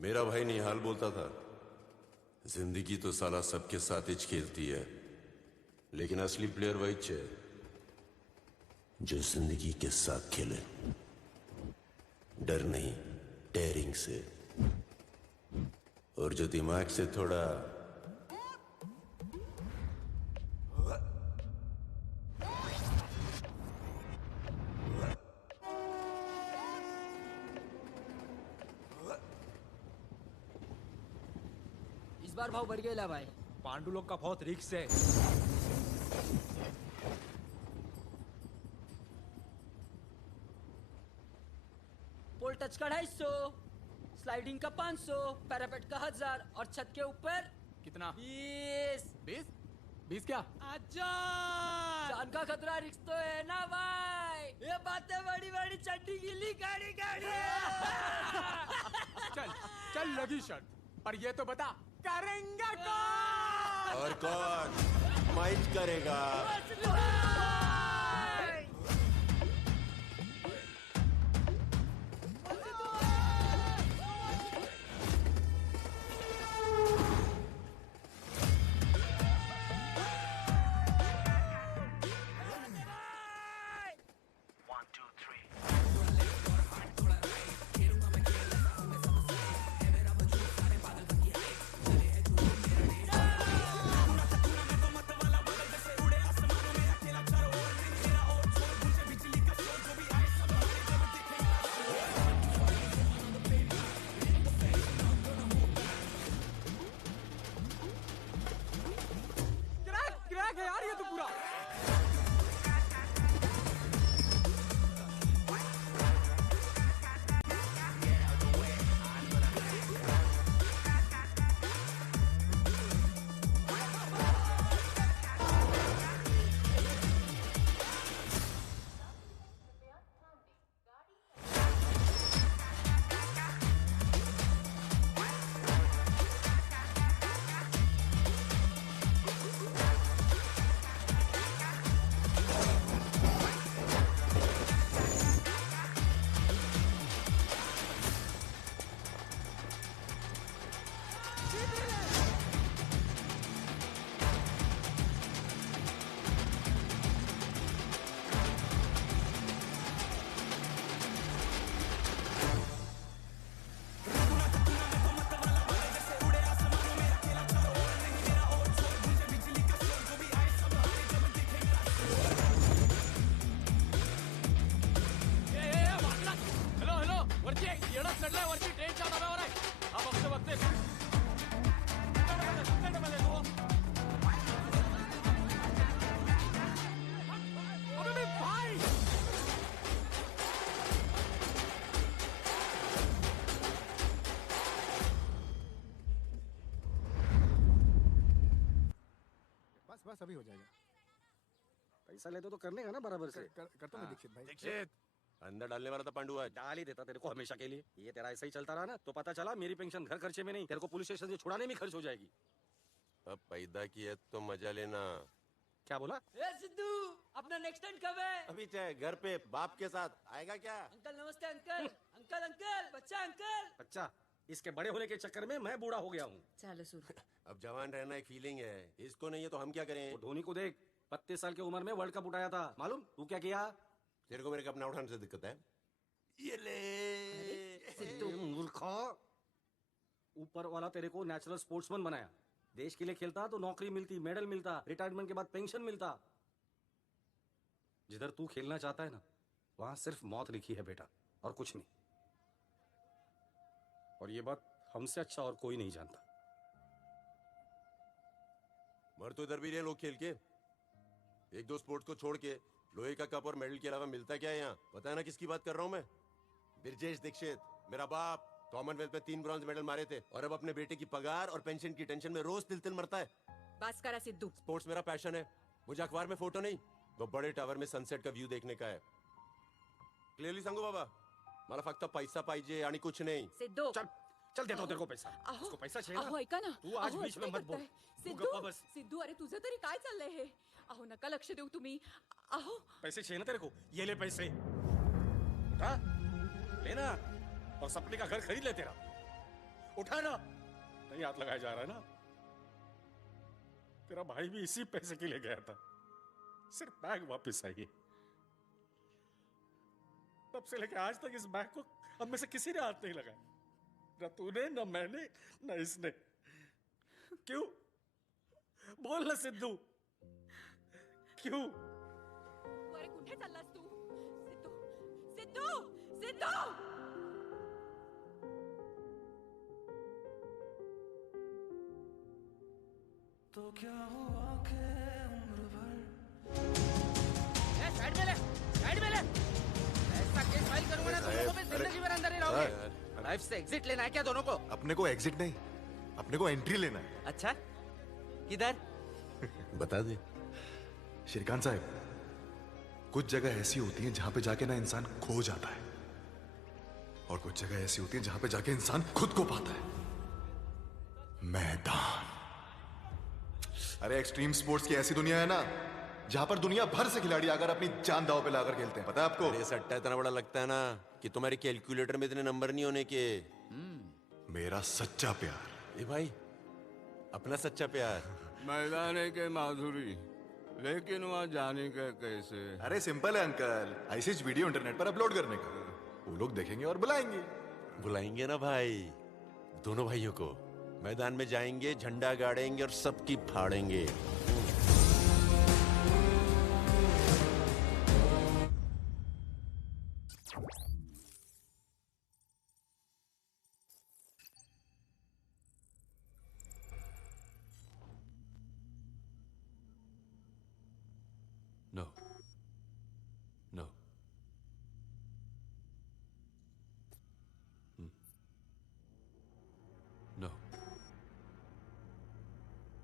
मेरा भाई निहाल बोलता था, जिंदगी तो साला सबके साथ ही खेलती है, लेकिन असली प्लेयर वही है जो जिंदगी के साथ खेले, डर नहीं, डेयरिंग से, और जो दिमाग से थोड़ा इस बार भाव बढ़ गया भाई। पांडु लोग का बहुत रिक्स है। पोल टच का 250, स्लाइडिंग का 500, पैरापेट का 1000 और छत के ऊपर कितना? 20। 20? 20 क्या? अच्छा, जान का खतरा, रिक्स तो है ना भाई। ये बातें बड़ी बड़ी चड्डी गिली गाड़ी गाड़ी चल चल लगी शर्त, पर ये तो बता करेंगे कौन? और कौन माइट करेगा? क्रैक है यार ये तो पूरा। बस अभी हो जाएगा। पैसा लेते तो कर लेगा ना बराबर से। करता हूँ दीक्षित भाई। दीक्षित, अंदर डालने वाला था पांडु आज। डाल ही देता तेरे को हमेशा के लिए। ये तेरा ऐसा ही चलता रहा ना तो पता चला मेरी पेंशन घर खर्चे में नहीं, तेरे को पुलिस स्टेशन से छुड़ाने में खर्च हो जाएगी। अब पैदा किया तो मजा लेना। क्या बोला? ए सिद्धू, अपना नेक्स्ट टाइम कब है? अभी चाहे घर पे बाप के साथ आएगा क्या? अंकल नमस्ते अंकल। अंकल अंकल, बच्चा अंकल। अच्छा, इसके बड़े होने के चक्कर में मैं बूढ़ा हो गया हूँ। चलो सुन, अब जवान रहना एक फीलिंग है, इसको नहीं है तो हम क्या करें? वो धोनी को देख, 32 साल की उम्र में वर्ल्ड कप उठाया था, मालूम? तू क्या किया? तेरे को मेरे कप ना उठाने से दिक्कत है? ये ले मूर्खा, ऊपर वाला तेरे को नेचुरल स्पोर्ट्समैन बनाया। देश के लिए खेलता तो नौकरी मिलती, मेडल मिलता, रिटायरमेंट के बाद पेंशन मिलता। जिधर तू खेलना चाहता है ना, वहां सिर्फ मौत लिखी है बेटा, और कुछ नहीं। और ये बात हमसे अच्छा और कोई नहीं जानता। मर तो इधर भी रहे लोग खेल के। एक दो स्पोर्ट्स को छोड़ के लोहे का कप और मेडल के अलावा मिलता क्या है यहाँ? पता है ना किसकी बात कर रहा हूँ मैं? ब्रिजेश दीक्षित, मेरा बाप, कॉमनवेल्थ में 3 ब्रॉन्ज मेडल मारे थे और अब अपने बेटे की पगार और पेंशन की टेंशन में रोज तिल तिल मरता है। बस करा सिद्धू। स्पोर्ट्स मेरा पैशन है, मुझे अखबार में फोटो नहीं, वो बड़े टावर में सनसेट का व्यू देखने का है। क्लियरली सांगू बाबा, मला फक्त पैसा पाहिजे आणि कुछ नहीं। सिद्धू, चल चल देता हूं तेरे को पैसा। उसको पैसा चाहिए अहो ना? ऐका ना, तू आज अहो, बीच में असं मत बोल। करताय. तू गप्पा सिद्धू बस। सिद्धू, अरे तुझं तरी काय चाललंय हे? अहो नका लक्ष देऊ तुम्ही. अहो पैसे चाहिए ना तेरे को? ये ले पैसे, उठा लेना और सपने का घर खरीद ले तेरा। उठा ना। नहीं हाथ लगाया जा रहा है ना? तेरा भाई भी इसी पैसे के लिए गया था, सिर्फ बैग वापस आई। तब से लेकर आज तक इस बैग को हम में से किसी ने हाथ नहीं लगाया, न तूने, न मैंने, न इसने। क्यों? बोल ना सिद्धू, क्यों? अरे कुठे चाललास तू? सिद्धू सिद्धू सिद्धू तो क्या हुआ के उम्र भर। साइड में ले, साइड में ले। ऐसा केस फाइल करूंगा ना तुम लोगों पे जिंदगी भर अंदर ही रहोगे। लाइफ से एग्जिट लेना है क्या दोनों को? अपने को एग्जिट नहीं, अपने को एंट्री लेना है। अच्छा, किधर? बता दे। श्रीकांत साहब, कुछ जगह ऐसी होती हैं जहां पे जाके ना इंसान खो जाता है, और कुछ जगह ऐसी होती हैं जहां पे जाके इंसान खुद को पाता है। मैदान। अरे एक्सट्रीम स्पोर्ट्स की ऐसी दुनिया है ना जहां पर दुनिया भर से खिलाड़ी आकर अपनी जान दांव पे लाकर खेलते हैं, पता है आपको? ये सट्टा इतना बड़ा लगता है ना कि तुम्हारे कैलकुलेटर में इतने नंबर नहीं होने के। मेरा सच्चा प्यार। ए भाई, अपना सच्चा प्यार। मैदाने के माधुरी, लेकिन वहां जाने का कैसे? अरे सिंपल है अंकल, ऐसी वीडियो इंटरनेट पर अपलोड करने का। वो लोग देखेंगे और बुलाएंगे। बुलाएंगे ना भाई, दोनों भाइयों को। मैदान में जाएंगे, झंडा गाड़ेंगे और सबकी फाड़ेंगे। No. No. No.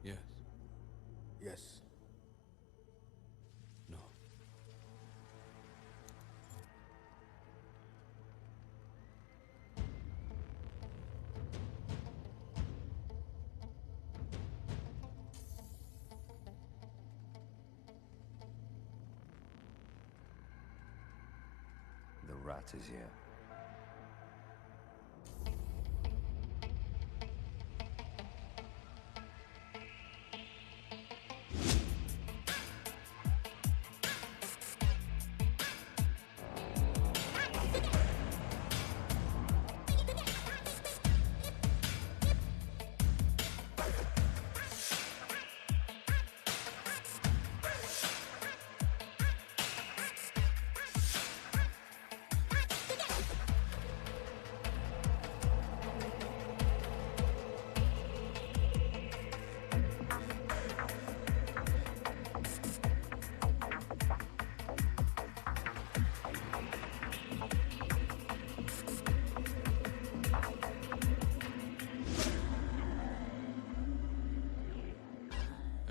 Yes. Yes. No. The rat is here.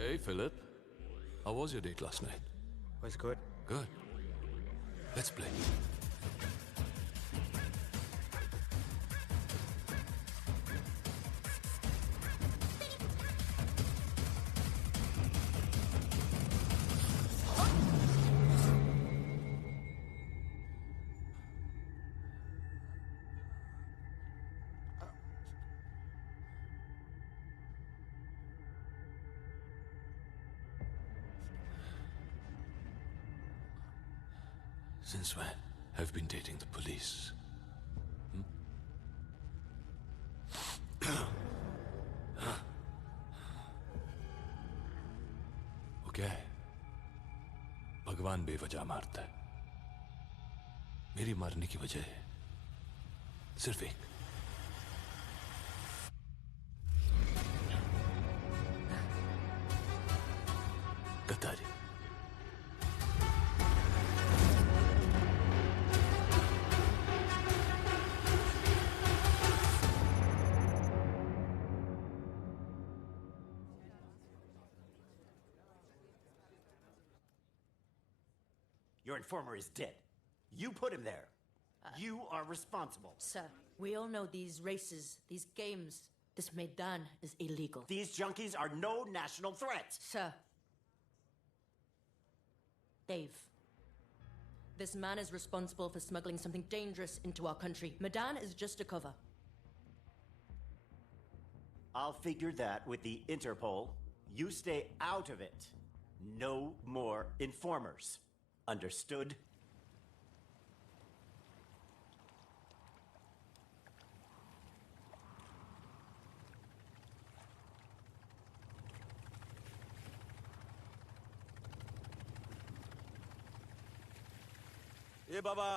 Hey, Philip. How was your date last night? Was good. Good. Let's play. Since when have you been dating the police? वो क्या है? भगवान बेवजह मारता है। मेरी मारने की वजह है सिर्फ एक। गद्दारी। Your informer is dead. You put him there. You are responsible. Sir, we all know these races, these games, this Maidan is illegal. These junkies are no national threat. Sir. Dave. This man is responsible for smuggling something dangerous into our country. Maidan is just a cover. I'll figure that with the Interpol. You stay out of it. No more informers. Understood? ये बाबा,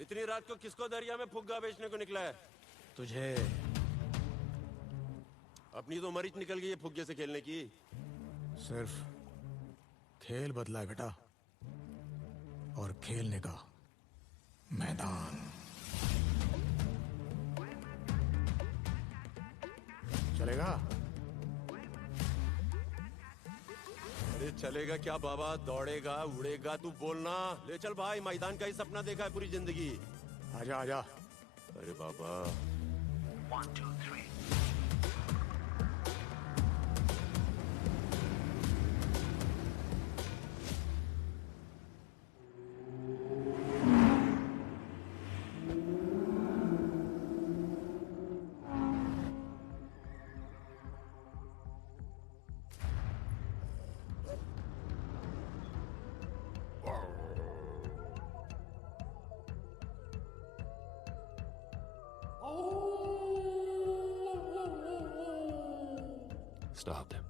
इतनी रात को किसको दरिया में फुग्गा बेचने को निकला है? तुझे अपनी तो मरीच निकल गई है फुग्गे से खेलने की। सिर्फ खेल बदला है बेटा, और खेलने का मैदान। चलेगा? अरे चलेगा क्या बाबा, दौड़ेगा उड़ेगा, तू बोलना। ले चल भाई, मैदान का ही सपना देखा है पूरी जिंदगी। आजा आजा। अरे बाबा 1 2 3 Stop them.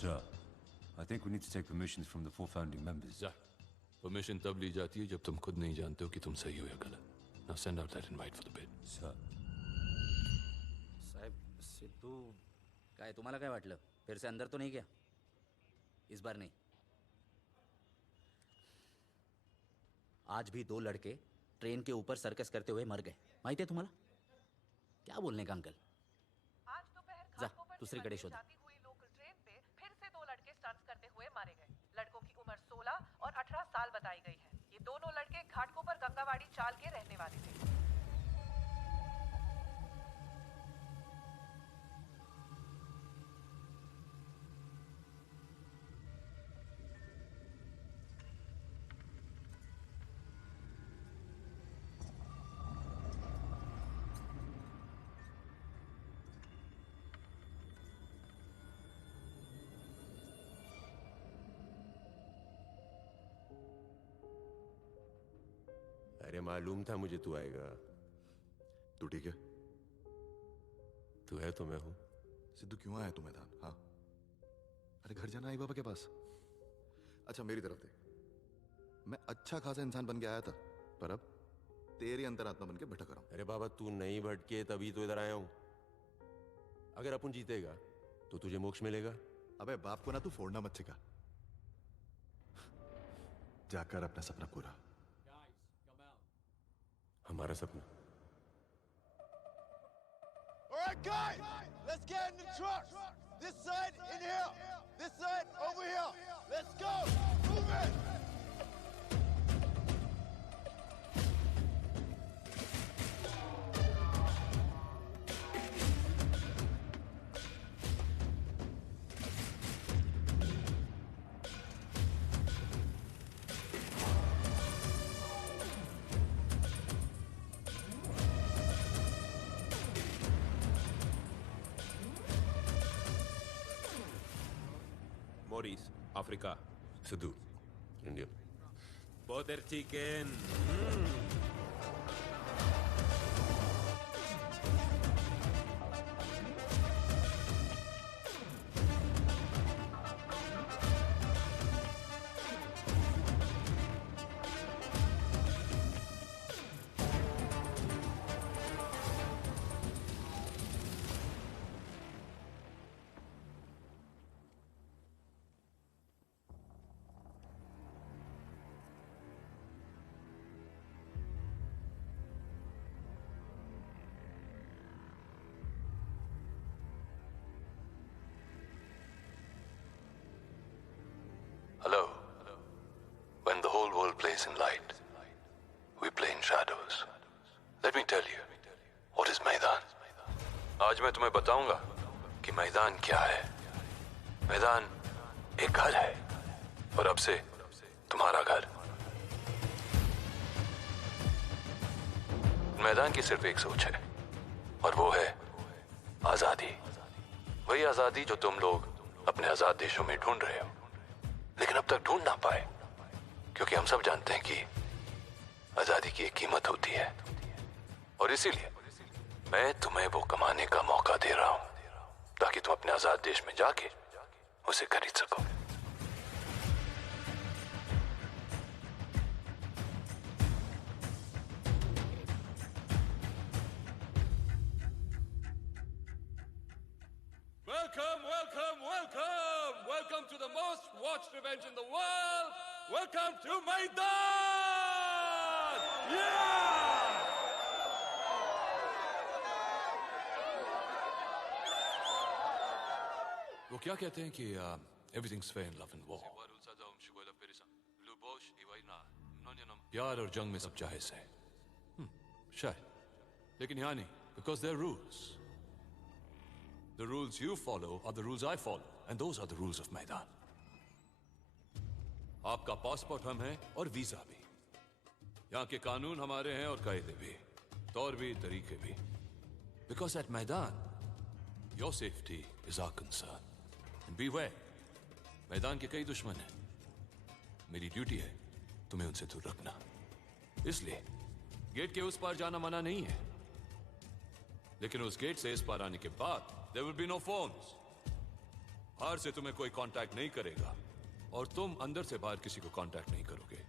Sir, I think we need to take permissions from the 4 founding members. जा, परमिशन तब ली जाती है जब तुम खुद नहीं जानते हो कि तुम सही हो या गलत। Now send out that invite for the bid. Sir. साहेब, सिद्धू काय तुम्हाला काय वाटलं? फिर से अंदर तो नहीं गया? इस बार नहीं। आज भी 2 लड़के ट्रेन के ऊपर सर्कस करते हुए मर गए। माहिती है तुम्हाला? क्या बोलने का अंकल? आज दोपहर जा, घाटकोपर दुसरीकडे शोधा। जाती हुई लोकल ट्रेन पे फिर से 2 लड़के स्टंट्स करते हुए मारे गए। लड़कों की उम्र 16 और 18 साल बताई गई है। ये दोनों लड़के घाटकोपर गंगावाड़ी चाल के रहने वाले थे। अरे मालूम था मुझे तू आएगा। तू ठीक है? तू है तो मैं हूं। सिद्धू क्यों आया तू मैदान? हाँ, अरे घर जाना आई बाबा के पास। अच्छा मेरी तरफ देख, मैं अच्छा खासा इंसान बन के आया था, पर अब तेरी अंतरात्मा बन के भटक रहा हूं। अरे बाबा तू नहीं भटके तभी तो इधर आया हूं। अगर अपन जीतेगा तो तुझे मोक्ष मिलेगा। अबे बाप को ना तू फोड़ना मत सिखा। जाकर अपना सपना पूरा। हमारा सपना। All right, guys, let's get in the trucks. This side in here, this side over here. Let's go. Move it. Maurice, Africa. Sidhu, India. Butter chicken. Hello. When the whole world plays in light, we play in shadows. Let me tell you, what is मैदान? आज मैं तुम्हें बताऊंगा कि मैदान क्या है. मैदान एक घर है, और अब से तुम्हारा घर. मैदान की सिर्फ एक सोच है, और वो है आजादी. वही आजादी जो तुम लोग अपने आजाद देशों में ढूंढ रहे हो, लेकिन अब तक ढूंढ ना पाए, क्योंकि हम सब जानते हैं कि आजादी की एक कीमत होती है. और इसीलिए मैं तुम्हें वो कमाने का मौका दे रहा हूं, ताकि तुम अपने आजाद देश में जाके उसे खरीद सको. Welcome, welcome, welcome! Welcome to the most watched event in the world! Welcome to Maidan! Yeah! वो क्या कहते हैं कि everything's fair in love and war. प्यार और जंग में सब जायज है. शायद, लेकिन यहाँ नहीं, because there are rules. The rules you follow are the rules I follow, and those are the rules of मैदान. आपका पासपोर्ट हम हैं और वीजा भी. यहाँ के कानून हमारे हैं और कायदे भी, तौर भी, तरीके भी. Because at मैदान, your safety is our concern. And beware, मैदान के कई दुश्मन हैं. मेरी ड्यूटी है तुम्हें उनसे दूर रखना. इसलिए गेट के उस पार जाना मना नहीं है, लेकिन उस गेट से इस पार आने के बाद there will be no phones. बाहर से तुम्हें कोई कांटेक्ट नहीं करेगा, और तुम अंदर से बाहर किसी को कांटेक्ट नहीं करोगे.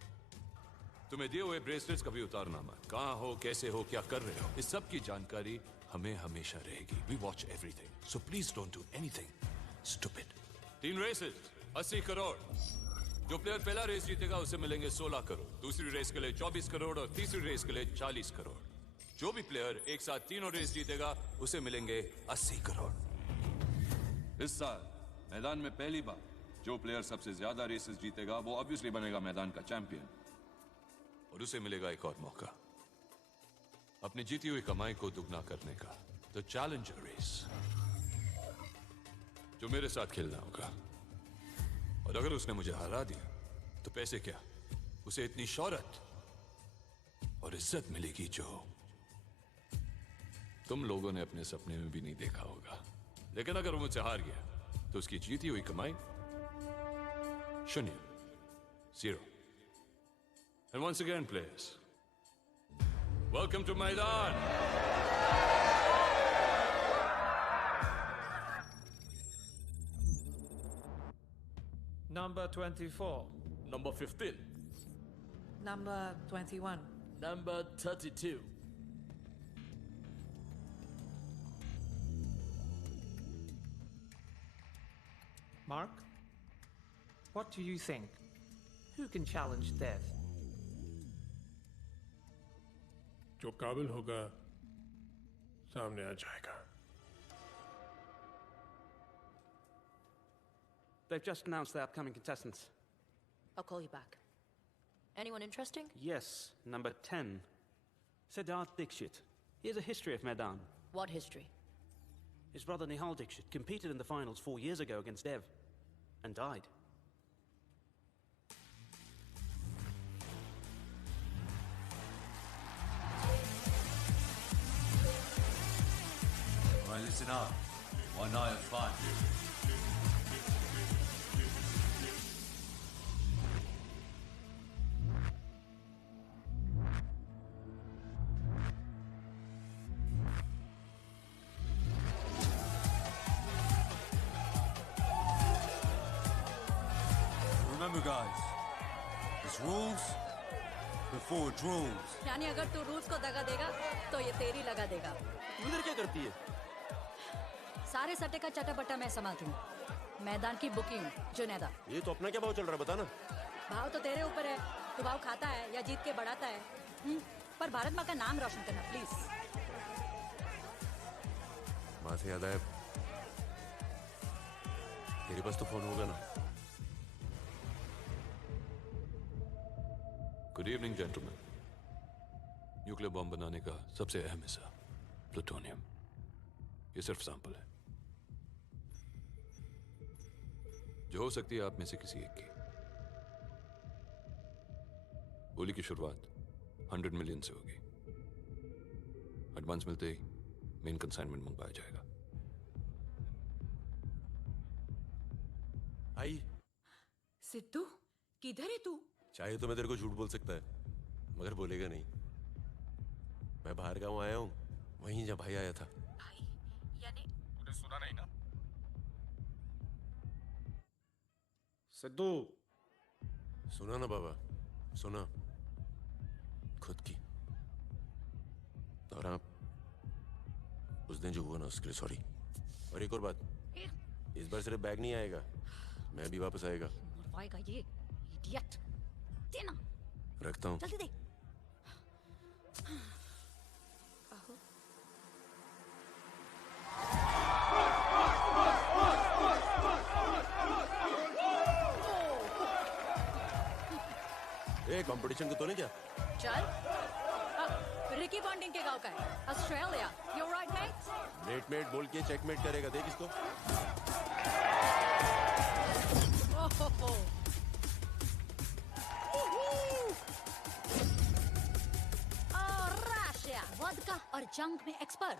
तुम्हें दिए हुए ब्रेसलेट्स कभी उतारना मत. कहां हो, कैसे हो, क्या कर रहे हो, इस सब की जानकारी हमें हमेशा रहेगी. We watch everything, so please don't do anything stupid. 3 races, 80 crore. जो प्लेयर पहला रेस जीतेगा उसे मिलेंगे 16 करोड़, दूसरी रेस के लिए 24 करोड़ और तीसरी रेस के लिए 40 करोड़. जो भी प्लेयर एक साथ तीनों रेस जीतेगा उसे मिलेंगे 80 करोड़. इस साल मैदान में पहली बार जो प्लेयर सबसे ज्यादा रेसेस जीतेगा वो ऑब्वियसली बनेगा मैदान का चैंपियन, और उसे मिलेगा एक और मौका अपनी जीती हुई कमाई को दुगना करने का. द चैलेंजर रेस, जो मेरे साथ खेलना होगा. और अगर उसने मुझे हरा दिया तो पैसे क्या, उसे इतनी शोहरत और इज्जत मिलेगी जो तुम लोगों ने अपने सपने में भी नहीं देखा होगा. लेकिन अगर वो मुझसे हार गया तो उसकी जीती हुई कमाई 0. And once again, players, welcome to Maidan. Number 24. Number 15. Number 21. Number 32. Mark, what do you think? Who can challenge death? जो काबिल होगा सामने आ जाएगा. They've just announced the upcoming contestants. I'll call you back. Anyone interesting? Yes, number 10. Siddharth Dixit. He has a history of Maidan. What history? His brother Nihal Dixit competed in the finals 4 years ago against Dev and died. All right, listen up. One night of fun. Remember, guys, there's rules before rules. यानी अगर तू rules को दगा देगा तो ये तेरी लगा देगा. तू इधर क्या करती है? सारे सट्टे का चटापटा मैं संभालती हूँ. मैदान की बुकिंग जुनैदा. ये तो अपना क्या भाव चल रहा है बता ना. भाव तो तेरे ऊपर है. तू भाव खाता है या जीत के बढ़ाता है. पर भारत माँ का नाम रोशन करना प्लीज. माँ से याद आया, तेरे पास तो फोन होगा ना. Good evening, gentlemen. Nuclear bomb बनाने का सबसे अहम हिस्सा प्लूटोनियम। ये सिर्फ सैंपल है जो हो सकती है आप में से किसी एक की। गोली की शुरुआत 100 मिलियन से होगी। एडवांस मिलते ही मेन कंसाइनमेंट मंगवाया जाएगा। आई सिद्धू किधर है तू? चाहे तो मैं तेरे को झूठ बोल सकता है मगर बोलेगा नहीं। मैं बाहर गांव आया हूँ, वहीं जब भाई आया था। यानी तूने सुना नहीं ना? सिद्धू सुना ना बाबा, सुना खुद की। और आप उस दिन जो हुआ ना उसके लिए सॉरी। और एक और बात, इस बार सिर्फ बैग नहीं आएगा, मैं भी वापस आएगा। मरवाएगा ये इडियट। देना रखता हूँ। जल्दी दे। कंपटीशन को तो नहीं क्या? चल रिकी पॉन्टिंग के गांव का है, Australia. You right mate? Mate बोल के चेकमेट करेगा, देख इसको। रशिया वोडका और जंग में एक्सपर्ट।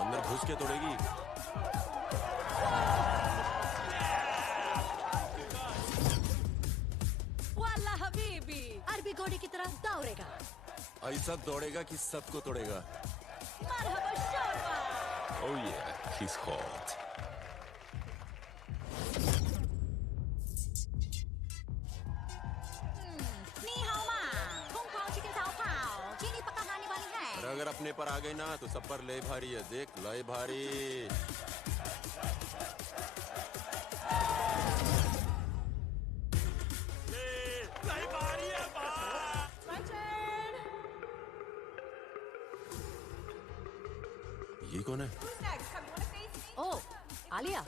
अंदर घुस के तोड़ेगी। वाला हबीबी अरबी घोड़े की तरह दौड़ेगा। ऐसा दौड़ेगा कि सबको तोड़ेगा। मरहबा शोरबा। Oh yeah, he's hot. नी हाओ मा, कुंग पाओ चिकन ताओ पाओ, चीनी पका खाने वाली है। और अगर अपने पर आ गई ना तो सब पर लय भारी है, देख लय भारी। ये कौन है? ओ आलिया,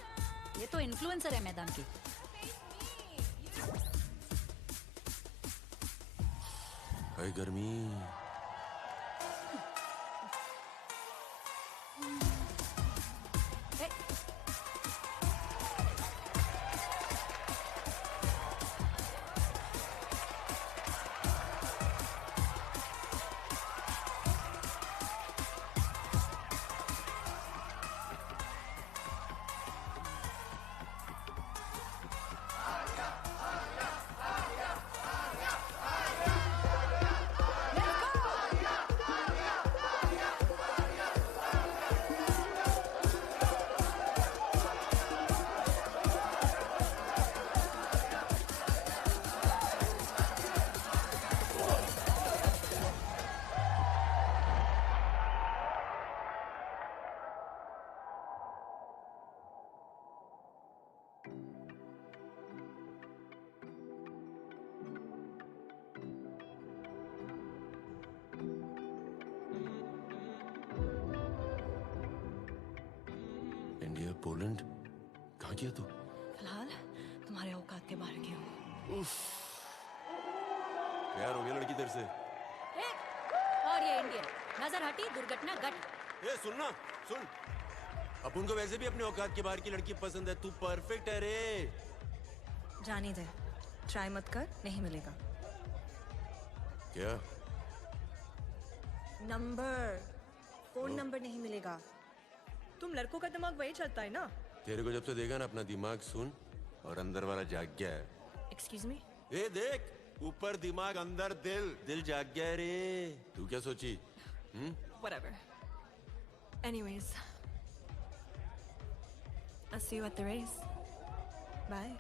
ये तो इन्फ्लुएंसर है मैदान की। हाय गर्मी। इंडिया पोलैंड कहाँ किया तू? फिलहाल तुम्हारे औकात के बाहर की हूँ। प्यार हो गया लड़की तेरे से। और ये इंडियन नजर हटी दुर्घटना घट। ए सुन सुन, अपन को वैसे भी अपने औकात के बाहर की लड़की पसंद है। तू परफेक्ट है रे। जाने दे, ट्राई मत कर, नहीं मिलेगा। क्या? नंबर, फोन नंबर नहीं मिलेगा। तुम लड़कों का दिमाग वही चलता है ना? तेरे को जब से देखा ना अपना दिमाग सुन, और अंदर वाला जाग गया है। Excuse me? ए देख, ऊपर दिमाग अंदर दिल, दिल जाग गया है रे। तू क्या सोची? Whatever. Anyways, I'll see you at the race. Bye.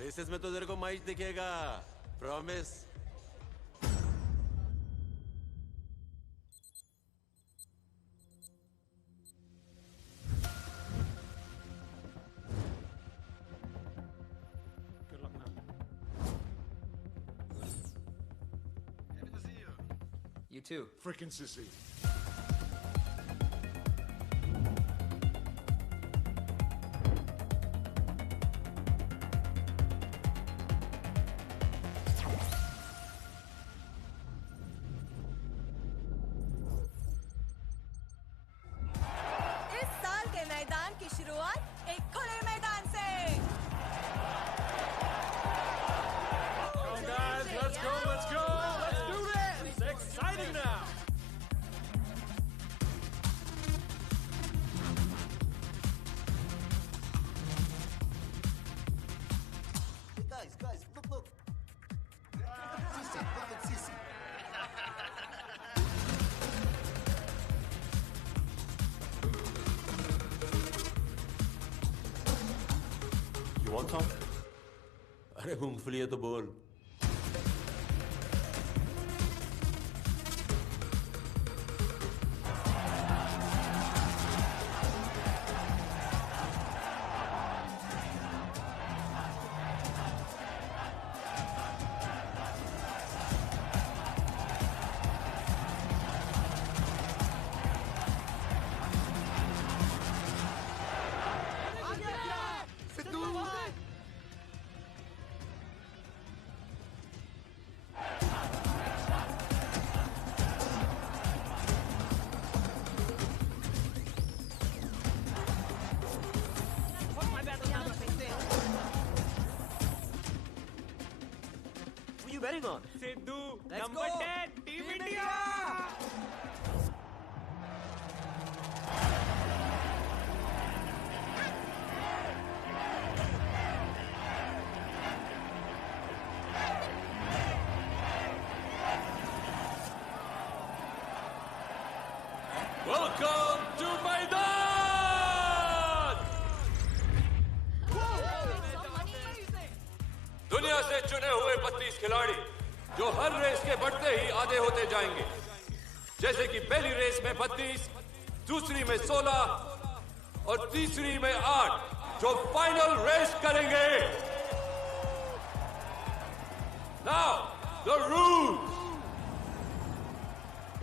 Races में तो तेरे को मैच दिखेगा, promise. You too. Frickin' sissy. की शुरुआत एक खुले मैदान से। Come on, guys, let's go, let's go, let's do this. It's exciting now. Guys, look. Sisi, look at Sisi. You want some? अरे मूंगफली है तो बोल। Who are you betting on? Sidhu, Let's number go. 10, Team India! Welcome to Maidan! दुनिया से चुने हुए 32 खिलाड़ी जो हर रेस के बढ़ते ही आधे होते जाएंगे, जैसे कि पहली रेस में 32, दूसरी में 16 और तीसरी में 8 जो फाइनल रेस करेंगे। Now, the rules.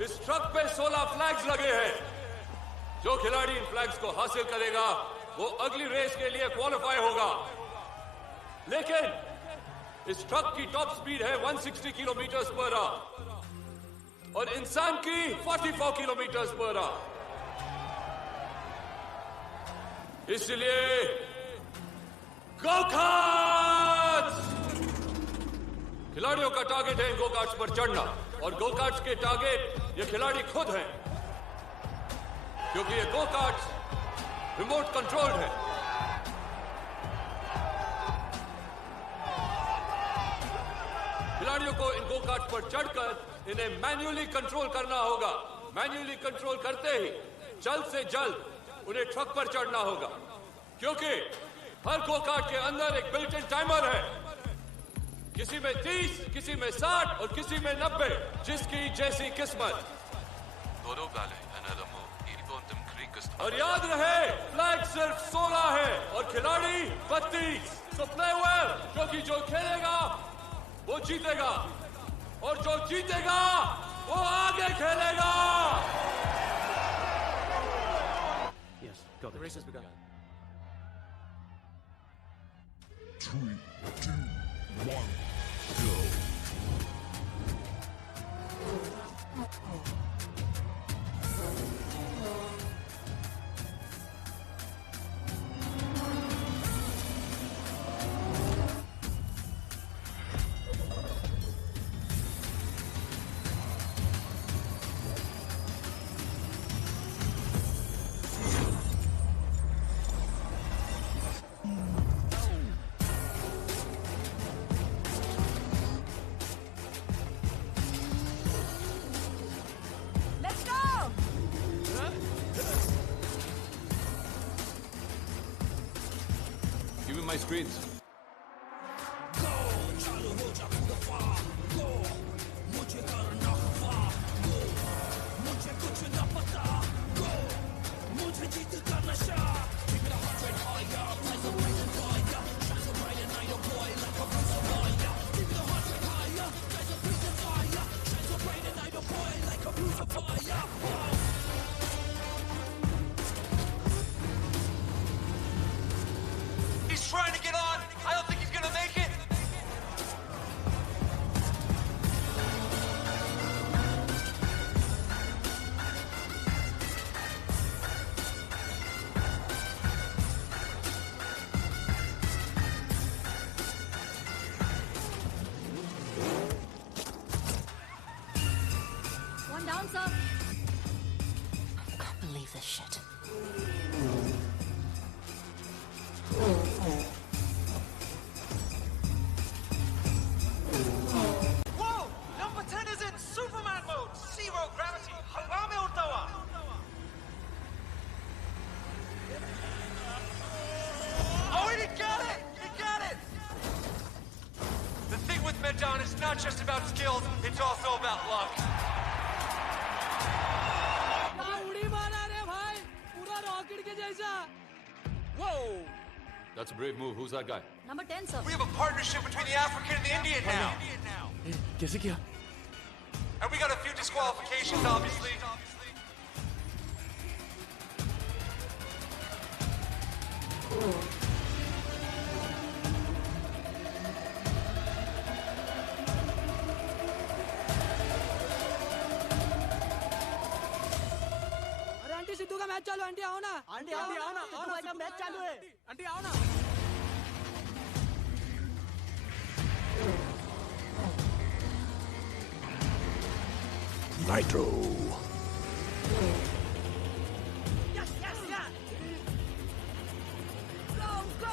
इस ट्रक पे 16 फ्लैग्स लगे हैं। जो खिलाड़ी इन फ्लैग्स को हासिल करेगा वो अगली रेस के लिए क्वालिफाई होगा। लेकिन इस ट्रक की टॉप स्पीड है 160 किलोमीटर पर आवर और इंसान की 44 किलोमीटर पर आवर। इसलिए गो कार्ट्स! खिलाड़ियों का टारगेट है गो कार्ट्स पर चढ़ना और गो कार्ट्स के टारगेट ये खिलाड़ी खुद हैं, क्योंकि ये गो कार्ट्स रिमोट कंट्रोल्ड है। खिलाड़ियों को इन गो कार्ट पर चढ़कर इन्हें मैन्युअली कंट्रोल करना होगा। मैन्युअली कंट्रोल करते ही जल्द से जल्द उन्हें ट्रक पर चढ़ना होगा, क्योंकि हर गो कार्ट के अंदर एक बिल्ट इन टाइमर है। किसी में 30, किसी में 60 और किसी में 90, जिसकी जैसी किस्मत। और याद रहे, फ्लैग सिर्फ 16 है और खिलाड़ी 32। सो प्ले वेल, क्योंकि जो खेलेगा वो जीतेगा और जो जीतेगा वो आगे खेलेगा। Yes, got it. The race has begun. 3, 2, 1, go. Let's go! Give me my screens. He's trying to get on. Medan is not just about skills, it's also about luck. उड़ी मारा रे भाई, पूरा रॉकेट के जैसा. Whoa! That's a brave move. Who's that guy? Number 10, sir. We have a partnership between the African and the Indian now. कैसे किया? And we got a few disqualifications, obviously. अरे आंटी सिद्धू का मैच चालू है. Aunty आओ ना. Aunty आओ ना. सिद्धू भाई का मैच चालू है. आंटी आओ ना. Nitro. Yes, yes, yes. Go, go.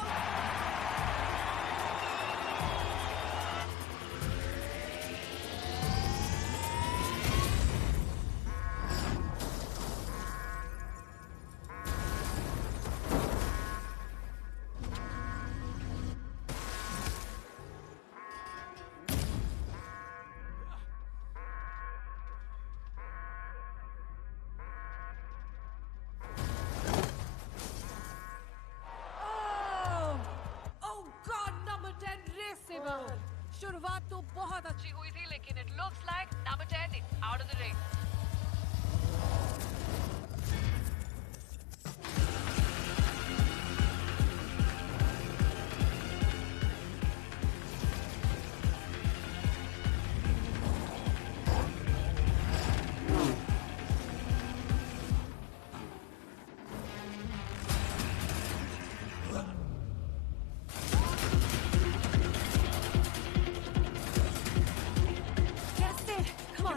शुरुआत तो बहुत अच्छी हुई थी लेकिन it looks like number 10 is out of the ring.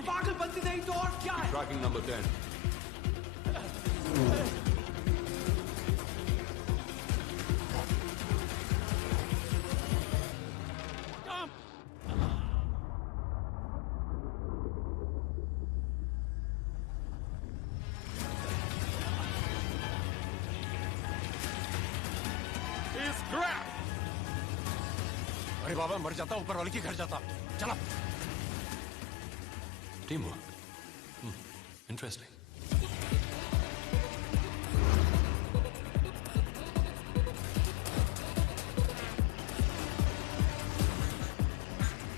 पागलपंती नहीं तो और क्या है? Tracking number 10. अरे बाबा मर जाता ऊपर वाले की घर जाता. चला. Teamwork. Interesting.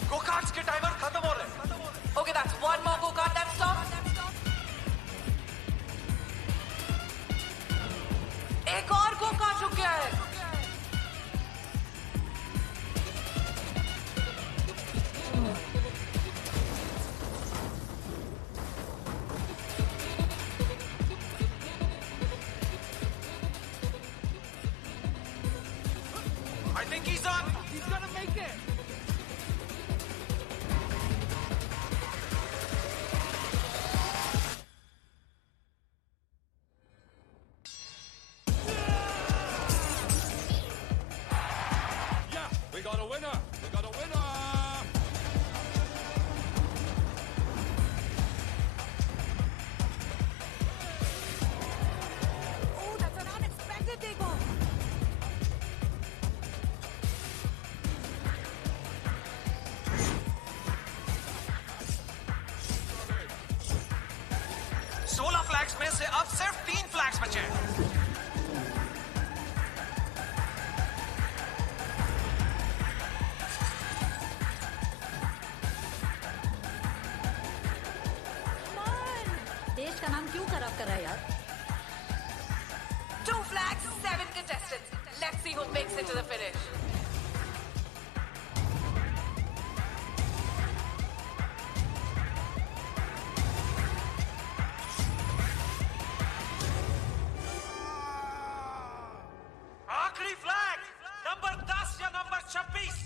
Go-karts के टाइमर खत्म हो रहे हैं. Okay, that's one more go-kart that's stopped. एक और go-kart रुक गया है. I think he's done. He's gonna make it. Yeah, we got a winner. We got a winner. Oh, that's an unexpected takeoff. Flags में से अब सिर्फ 3 flags बचे हैं. देश का नाम क्यों खराब कर रहा है यार? 2 flags, 7 contestants. Let's see who makes it to the finish. आखिरी फ्लैग नंबर 10 या नंबर 26.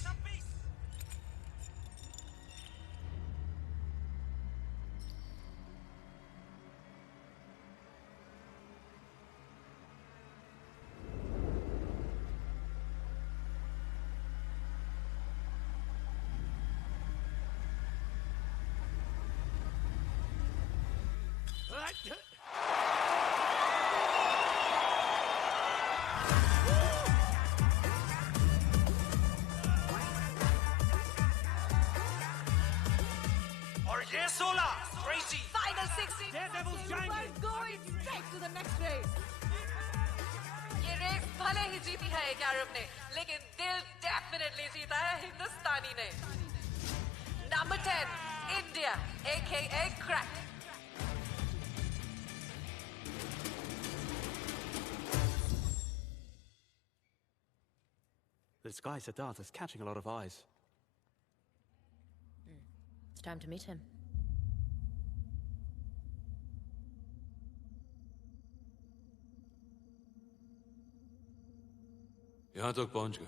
16 Daredevils जाएंगे। We're going straight to the next race. ये रेस भले ही जीती है एक अरब ने, लेकिन दिल डेफिनेटली जीता है हिंदुस्तानी ने। Number 10, India, aka Crack. This guy Siddharth is catching a lot of eyes. It's time to meet him. यहां तक पहुंच गए,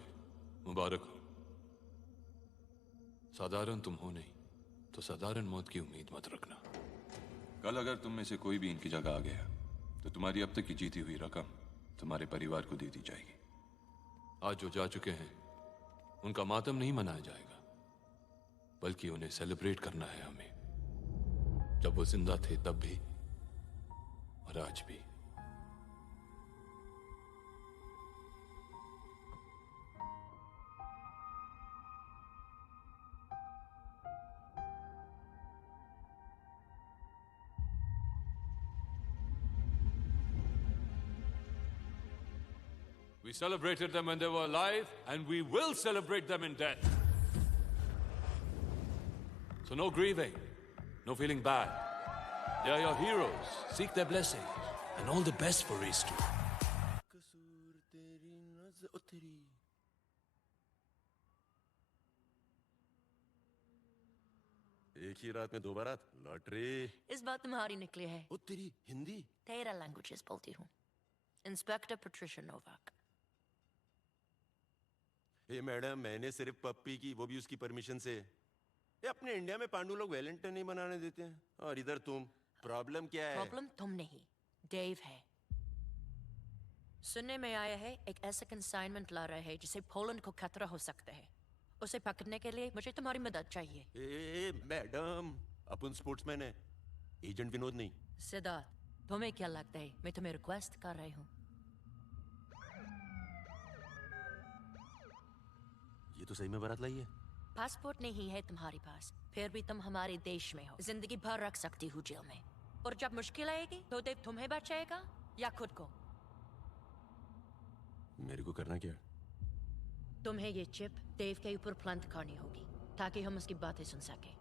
मुबारक हो। साधारण तुम हो नहीं तो साधारण मौत की उम्मीद मत रखना। कल अगर तुम में से कोई भी इनकी जगह आ गया तो तुम्हारी अब तक की जीती हुई रकम तुम्हारे परिवार को दे दी जाएगी। आज जो जा चुके हैं उनका मातम नहीं मनाया जाएगा, बल्कि उन्हें सेलिब्रेट करना है हमें, जब वो जिंदा थे तब भी और आज भी। We celebrated them when they were alive, and we will celebrate them in death. So no grieving, no feeling bad. They are your heroes. Seek their blessings, and all the best for race 2. एक ही रात में दो बारात, lottery. इस बात तुम्हारी निकली है। ओ तेरी हिंदी। तेरा लैंग्वेजेस बोलती हूँ। Inspector Patricia Novak. Hey madam, मैंने सिर्फ पप्पी की, वो भी उसकी परमिशन से। ये अपने इंडिया में पांडु लोग वैलेंटाइन नहीं मनाने देते हैं, और इधर तुम। प्रॉब्लम क्या है? प्रॉब्लम तुम नहीं, डेव है। सुनने में आया है एक ऐसा कंसाइनमेंट ला रहे हैं जिसे पोलैंड को खतरा हो सकता है। उसे पकड़ने के लिए मुझे तुम्हारी मदद चाहिए। ए मैडम, अपन स्पोर्ट्समैन है, एजेंट विनोद नहीं। सिद्धार्थ, तुम्हें क्या लगता है मैं तुम्हें रिक्वेस्ट कर रही हूँ? ये तो सही में बारात लाई है। पासपोर्ट नहीं है तुम्हारे पास, फिर भी तुम हमारे देश में हो। जिंदगी भर रख सकती हूँ जेल में, और जब मुश्किल आएगी तो देव तुम्हें बचाएगा या खुद को? मेरे को करना क्या? तुम्हें ये चिप देव के ऊपर प्लांट करनी होगी ताकि हम उसकी बातें सुन सकें।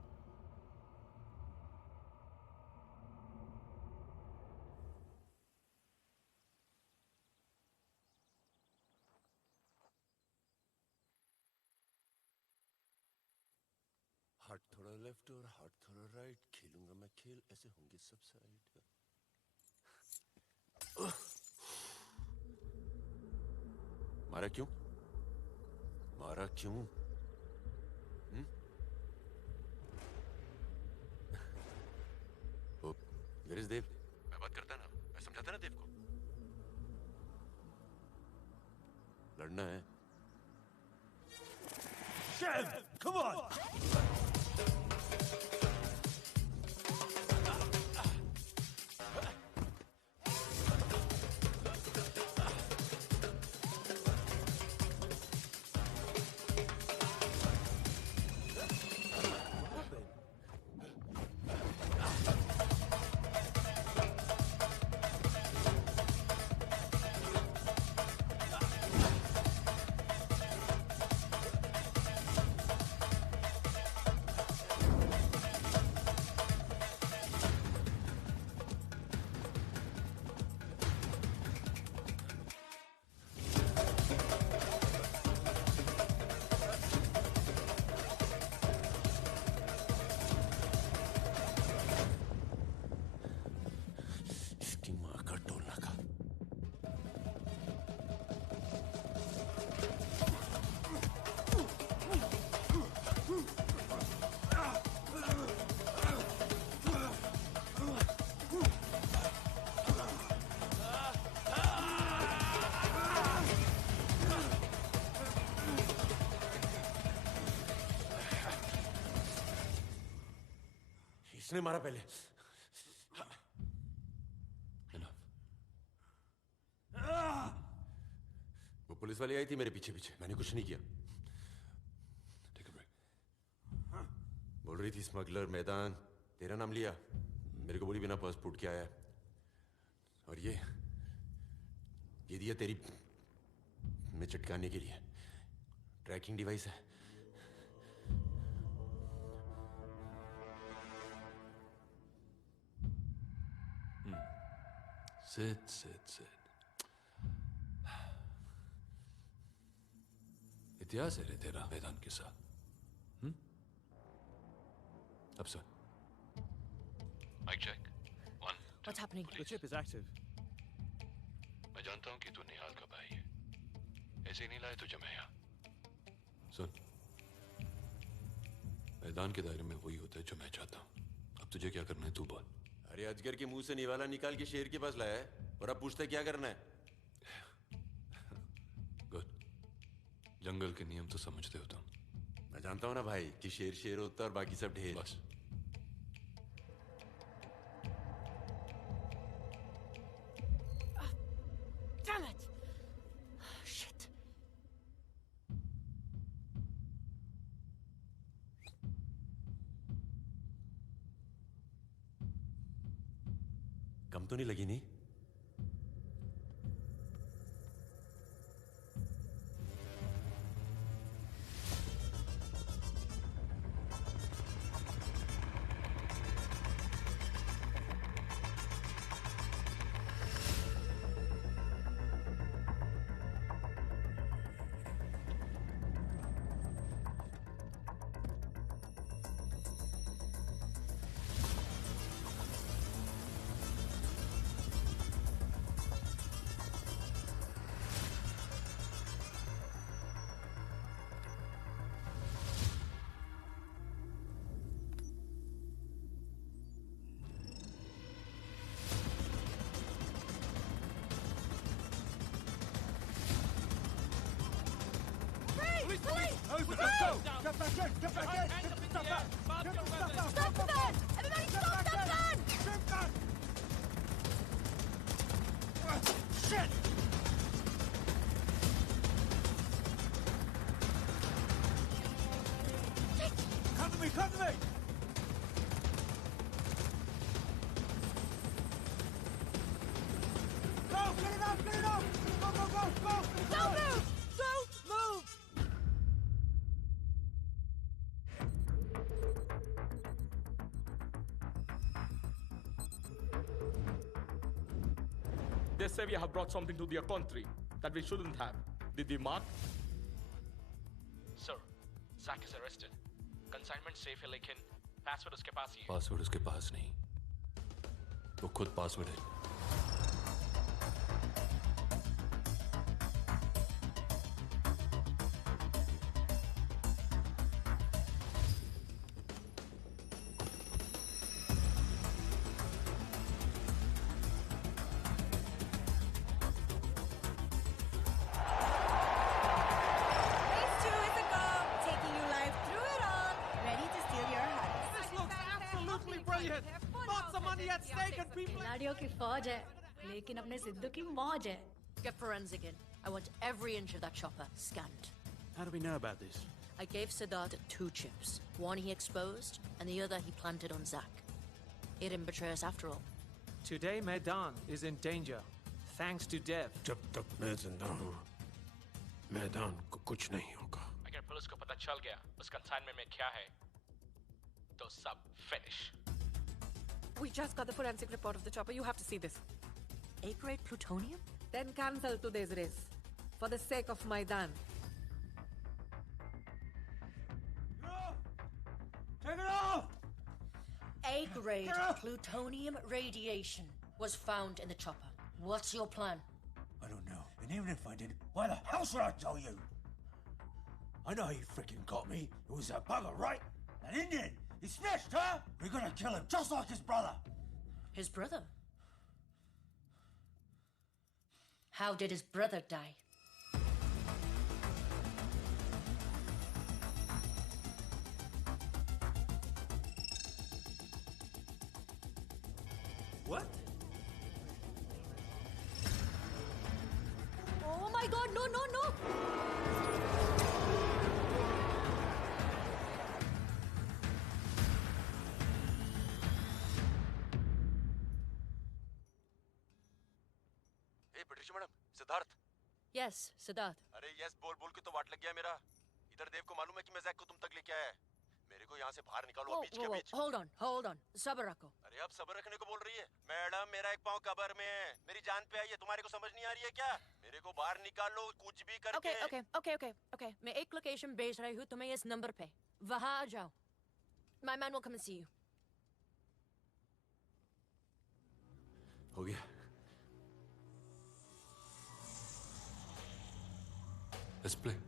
हाथ थोड़ा लेफ्ट और हाथ थोड़ा राइट, खेलूंगा मैं खेल, ऐसे होंगे सब साइड। मारा क्यों? मारा क्यों? Where is देव? मैं बात करता ना, मैं समझाता ना देव को। लड़ना है। Dev, come on! इसने मारा पहले। वो पुलिस वाली आई थी मेरे पीछे पीछे, मैंने कुछ नहीं किया। बोल रही थी स्मगलर, मैदान, तेरा नाम लिया, मेरे को बोली बिना पासपोर्ट के आया है। और ये दिया तेरी में चटकाने के लिए। ट्रैकिंग डिवाइस है। सिट। इतिहास है रे तेरा मैदान के साथ। अब सुन। Mic check. 1 What's happening? The chip is active. मैं जानता हूं कि तू निहाल का भाई है। ऐसे नहीं लाए तुझे मैं यहाँ। सुन। मैदान के दायरे में वही होता है जो मैं चाहता हूँ। अब तुझे क्या करना है तू बोल। अरे अजगर के मुंह से निवाला निकाल के शेर के पास लाया है और अब पूछता है क्या करना है। गुड। जंगल के नियम तो समझते हो तुम। मैं जानता हूँ ना भाई कि शेर शेर होता है और बाकी सब ढेर। बस। Damn it! Shit. कम तो नहीं लगी नहीं? Let's go! Get back in! Get back in! Get the stuff out! Get the stuff out! Stop the gun! Everybody stop that gun! Shoot gun! Shit! Come to me! Come to me! Go! Get it up! Get it up! Go! Go! Go! Go! Don't move! Don't move! They say we have brought something to their country that we shouldn't have. Did we mark? Sir, Zack is arrested. Consignment safe है लेकिन password उसके पास ही है. Password उसके पास नहीं। वो खुद password है। Phase 2 is a go, taking you live through it all, ready to steal your hearts. This looks absolutely brilliant. Lots of money at stake and people. खिलाड़ियों की फौज है, लेकिन अपने सिद्धू की मौज है. Get forensic in. I want every inch of that chopper scanned. How do we know about this? I gave Siddharth 2 chips. One he exposed, and the other he planted on Zack. He didn't betray us after all. Today, Maidan is in danger, thanks to Dev. जब तक मैं जिंदा हूँ मैदान को कुछ नहीं होगा। अगर पुलिस को पता चल गया उस consignment में क्या है, तो सब finish. We just got the forensic report of the chopper. You have to see this. A-grade plutonium? Then cancel today's race. For the sake of Maidan. Take it off! A-grade plutonium radiation was found in the chopper. What's your plan? I don't know. And even if I did, why the hell should I tell you? I know how you freaking got me. It was that bugger, right? That Indian. He snitched, huh? We're gonna kill him just like his brother. His brother? How did his brother die? What? Oh my God! No! No! No! Rishi madam, Siddharth. Yes, Siddharth. अरे yes बोल बोल के तो वाट लग गया मेरा। इधर देव को मालूम है कि मैं जैक को तुम तक लेके आया है। मेरे को यहाँ से बाहर निकालो Whoa, बीच whoa, के whoa. बीच। Hold on. सब्र रखो. अरे अब सब्र रखने को बोल रही है मैडम? मेरा एक पाँव कब्र में है, मेरी जान पे आई है, तुम्हारे को समझ नहीं आ रही है क्या? मेरे को बाहर निकालो कुछ भी करके। Okay. मैं एक लोकेशन भेज रही हूँ तुम्हें इस नंबर पे. वहाँ आ जाओ. My man will come and see you. हो गया। Let's play.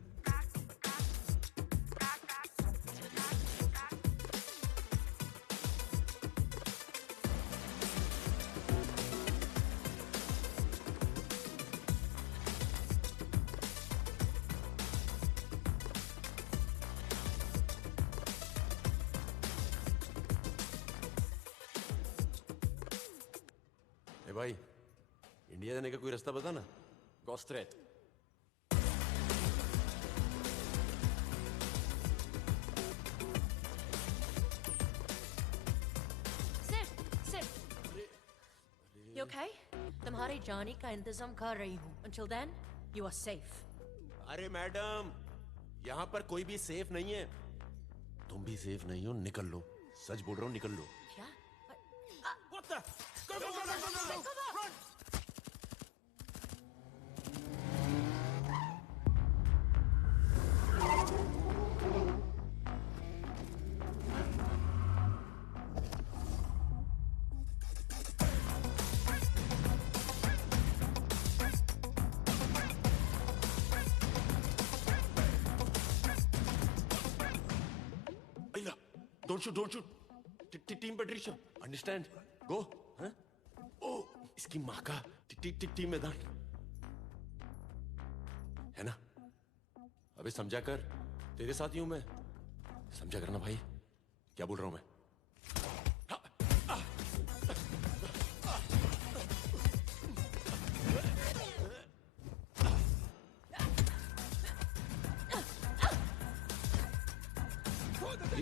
ए भाई, इंडिया जाने का कोई रास्ता बता ना। Go straight. Sit. You okay? तुम्हारी जाने का इंतजाम कर रही हूँ. Until then, you are safe. अरे मैडम, यहाँ पर कोई भी सेफ नहीं है। तुम भी सेफ नहीं हो, निकल लो। सच बोल रहा हूँ, निकल लो। क्या? What the? Go! Run! Don't shoot. Team Patricia. Understand? Go. Huh? Oh, इसकी माँ का टीम मैदान है ना? अबे समझा कर, तेरे साथ ही हूं मैं। समझा करना भाई, क्या बोल रहा हूं मैं?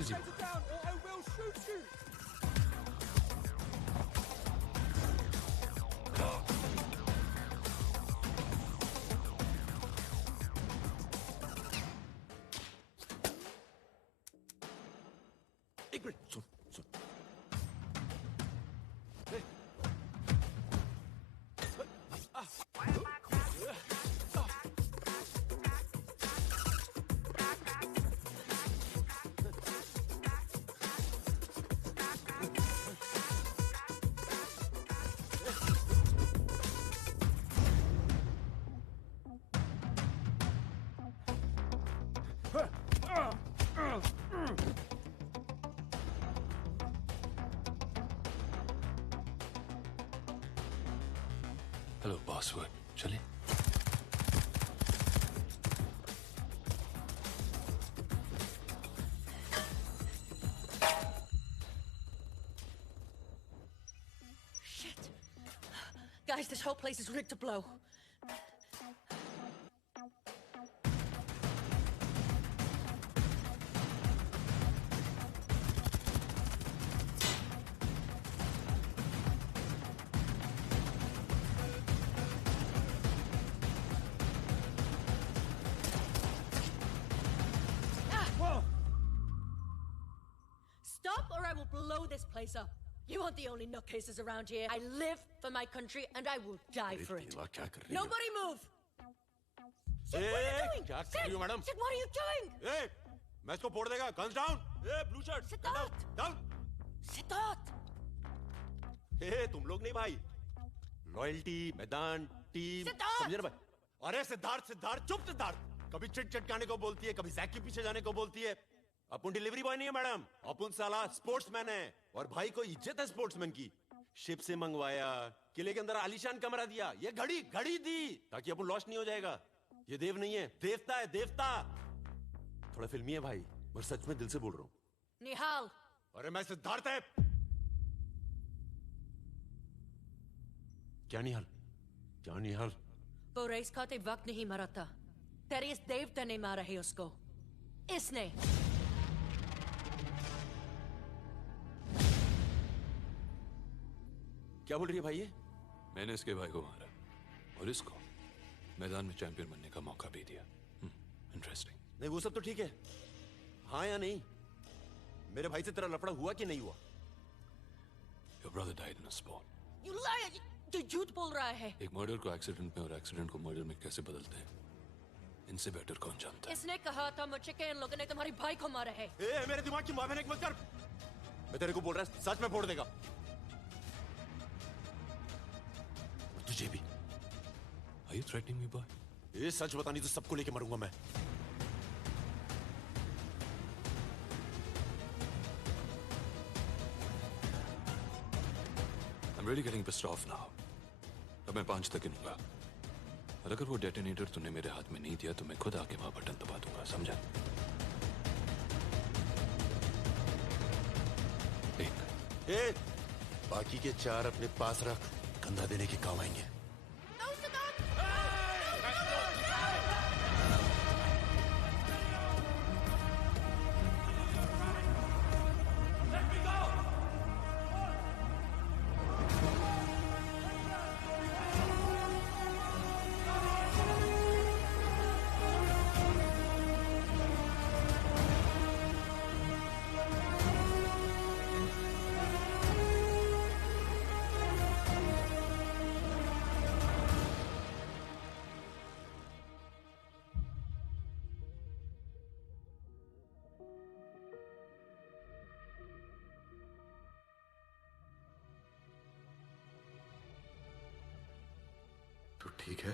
Easy. Down, or I will shoot you. एक मिनट, सुन। Hello, Bosswood. चले? Shit! Guys, this whole place is rigged to blow. Stop or I will blow this place up. You aren't the only nutcases around here. I live for my country and I will die for it. क्या कर रही हो? Nobody move! Sid, what are you doing? क्या कर रही हो madam? Sid, what are you doing? मैं इसको फोड़ देगा। Guns down. Blue shirt. Siddharth. Down. Siddharth. तुम लोग नहीं भाई। लॉयल्टी, मैदान, टीम। सिद्धार्थ! समझे ना भाई? अरे सिद्धार्थ, चुप सिद्धार्थ। कभी चिट चटकाने को बोलती है, कभी जैक के पीछे जाने को बोलती है। अपन डिलीवरी बॉय नहीं है मैडम, अपन साला स्पोर्ट्समैन है। और भाई को इज्जत है स्पोर्ट्समैन की। शिप से मंगवाया, किले के अंदर आलीशान कमरा दिया, ये घड़ी दी ताकि अपन लॉस्ट नहीं हो जाएगा। ये देव नहीं है, देवता है, देवता। थोड़ा फिल्मी है भाई, मगर सच में दिल से बोल रहा हूँ। निहाल। अरे मैं सिद्धार्थ है। क्या निहाल? वो रेस खाते वक्त नहीं मरा था। तेरे इस देवता ने मारा है उसको। इसने। क्या बोल रही है भाई ये? मैंने इसके भाई को मारा और इसको मैदान में चैंपियन बनने का मौका भी दिया। इंटरेस्टिंग। नहीं वो सब तो ठीक है, हाँ या नहीं? मेरे भाई से तेरा लफड़ा हुआ कि नहीं हुआ? Your brother died in a sport. You liar! तू झूठ बोल रहा है। एक मर्डर को एक्सीडेंट में और एक्सीडेंट को मर्डर में कैसे बदलते हैं, इनसे बेटर कौन जानता है? इसने कहा था मुझे कि इन लोगों ने तुम्हारे भाई को मारा है। ए, मेरे दिमाग की मावेने मत कर। मैं तेरे को बोल रहा है, सच में फोड़ देगा। और तुझे भी। Are you threatening me, boy? ये सच बतानी तो सबको लेके मरूंगा मैं। I'm really getting pissed off now. अब मैं 5 तक गिनूंगा और अगर वो डेटोनेटर तूने मेरे हाथ में नहीं दिया तो मैं खुद आके वहां बटन दबा दूंगा, समझा? 1 बाकी के 4 अपने पास रख, कंधा देने के काम आएंगे। ठीक है?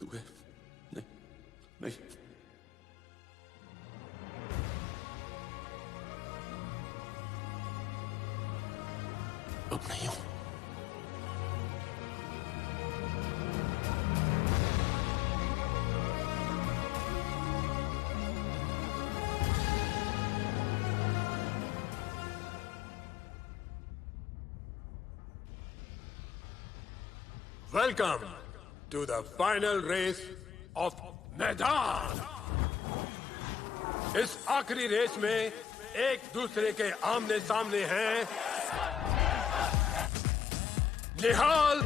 तू है? नहीं, नहीं। अब नहीं हूं। Welcome to the final race of मैदान। इस आखिरी रेस में एक दूसरे के आमने सामने हैं निहाल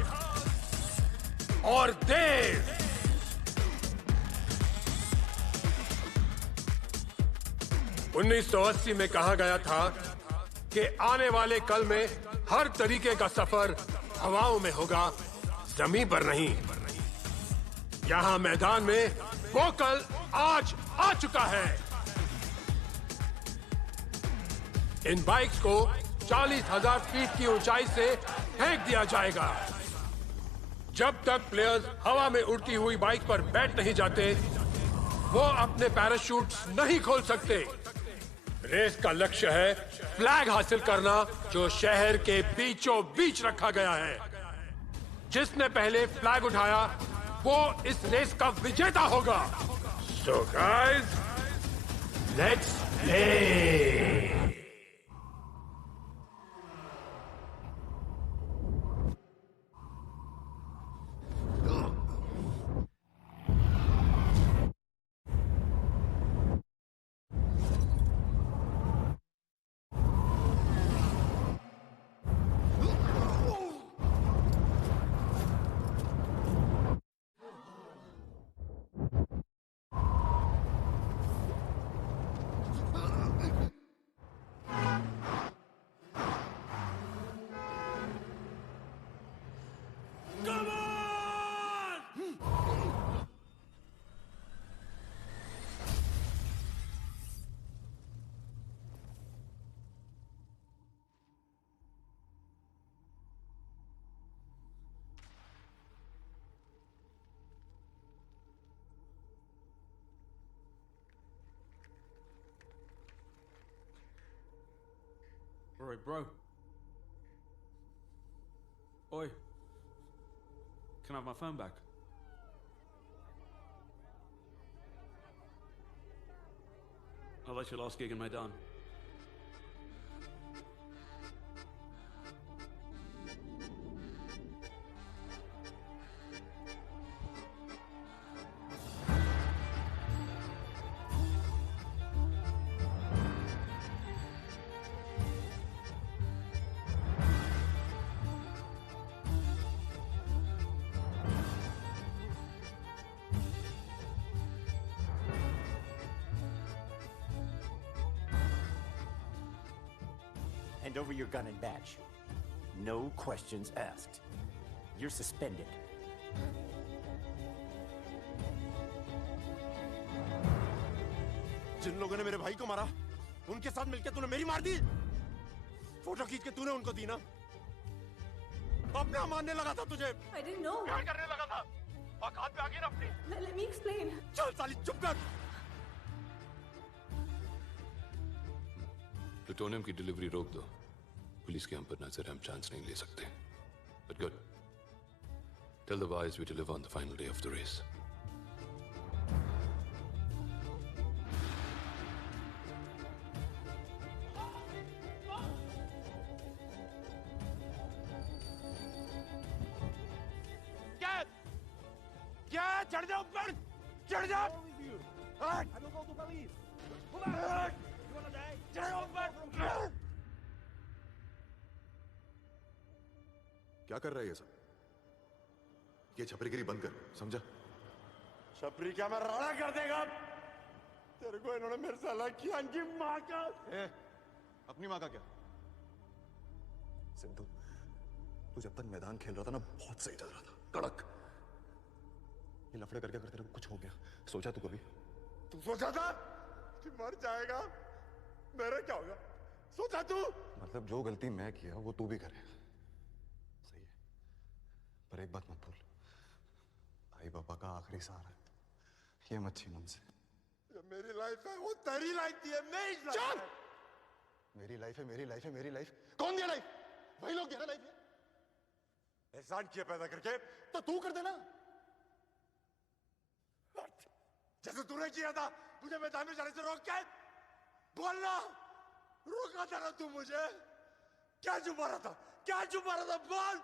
और देव। $1980 में कहा गया था कि आने वाले कल में हर तरीके का सफर हवाओं में होगा, जमीन पर नहीं। यहां मैदान में वो कल आज आ चुका है। इन बाइक्स को 40,000 फीट की ऊंचाई से फेंक दिया जाएगा। जब तक प्लेयर्स हवा में उड़ती हुई बाइक पर बैठ नहीं जाते, वो अपने पैराशूट्स नहीं खोल सकते। रेस का लक्ष्य है फ्लैग हासिल करना, जो शहर के बीचों बीच रखा गया है। जिसने पहले फ्लैग उठाया वो इस रेस का विजेता होगा। So guys, let's play. Oi, bro. Oi. Can I have my phone back? How about your last gig in Maidan? hand over your gun and badge. No questions asked. You're suspended. जिन लोगों ने मेरे भाई को मारा, उनके साथ मिलकर तूने मेरी मार दी। फोटो खींच के तूने उनको दी ना। अपना मानने लगा था तुझे। I didn't know. प्यार करने लगा था। औकात पे आ गई ना अपनी। Let me explain. चल साली चुप कर। प्लूटोनियम की डिलीवरी रोक दो। पुलिस के हम पर नजर हम चांस नहीं ले सकते। But good. Tell the boys we deliver on the final day of the race. क्या? चढ़ जाओ ऊपर! चढ़ जाओ! क्या कर रहा है ये सब? ये छपरीगिरी बंद कर, समझा? छपरी क्या मैं राणा कर देगा? तेरे को इन्होंने मेरे से अलग किया, इनकी माँ का। अपनी माँ का क्या? सिद्धू, तू जब तक मैदान खेल रहा था ना, बहुत सही चल रहा था, कड़क। ये लफड़े करके अगर तेरे को कुछ हो गया, सोचा तू कभी? तू सोचा था कि मर जाएगा? मेरा क्या होगा? सोचा तू? मतलब जो गलती मैं किया वो तू भी करेगा, सही है। पर एक बात मत भूल, आई बाबा का आखिरी सहारा है, ये मत छीन उनसे। ये मेरी लाइफ है, वो तेरी लाइफ थी, मेरी लाइफ है। मेरी लाइफ है, मेरी लाइफ है, मेरी लाइफ। कौन दिया लाइफ? वही लोग दिया ना लाइफ है। एहसान किया पैदा करके, तो तू कर देना। जैसे तूने किया था, मुझे मैदान में जाने से रोक के। बोलना, रोका था ना तू मुझे? क्या छुपा रहा था? क्या छुपा रहा था? बोल।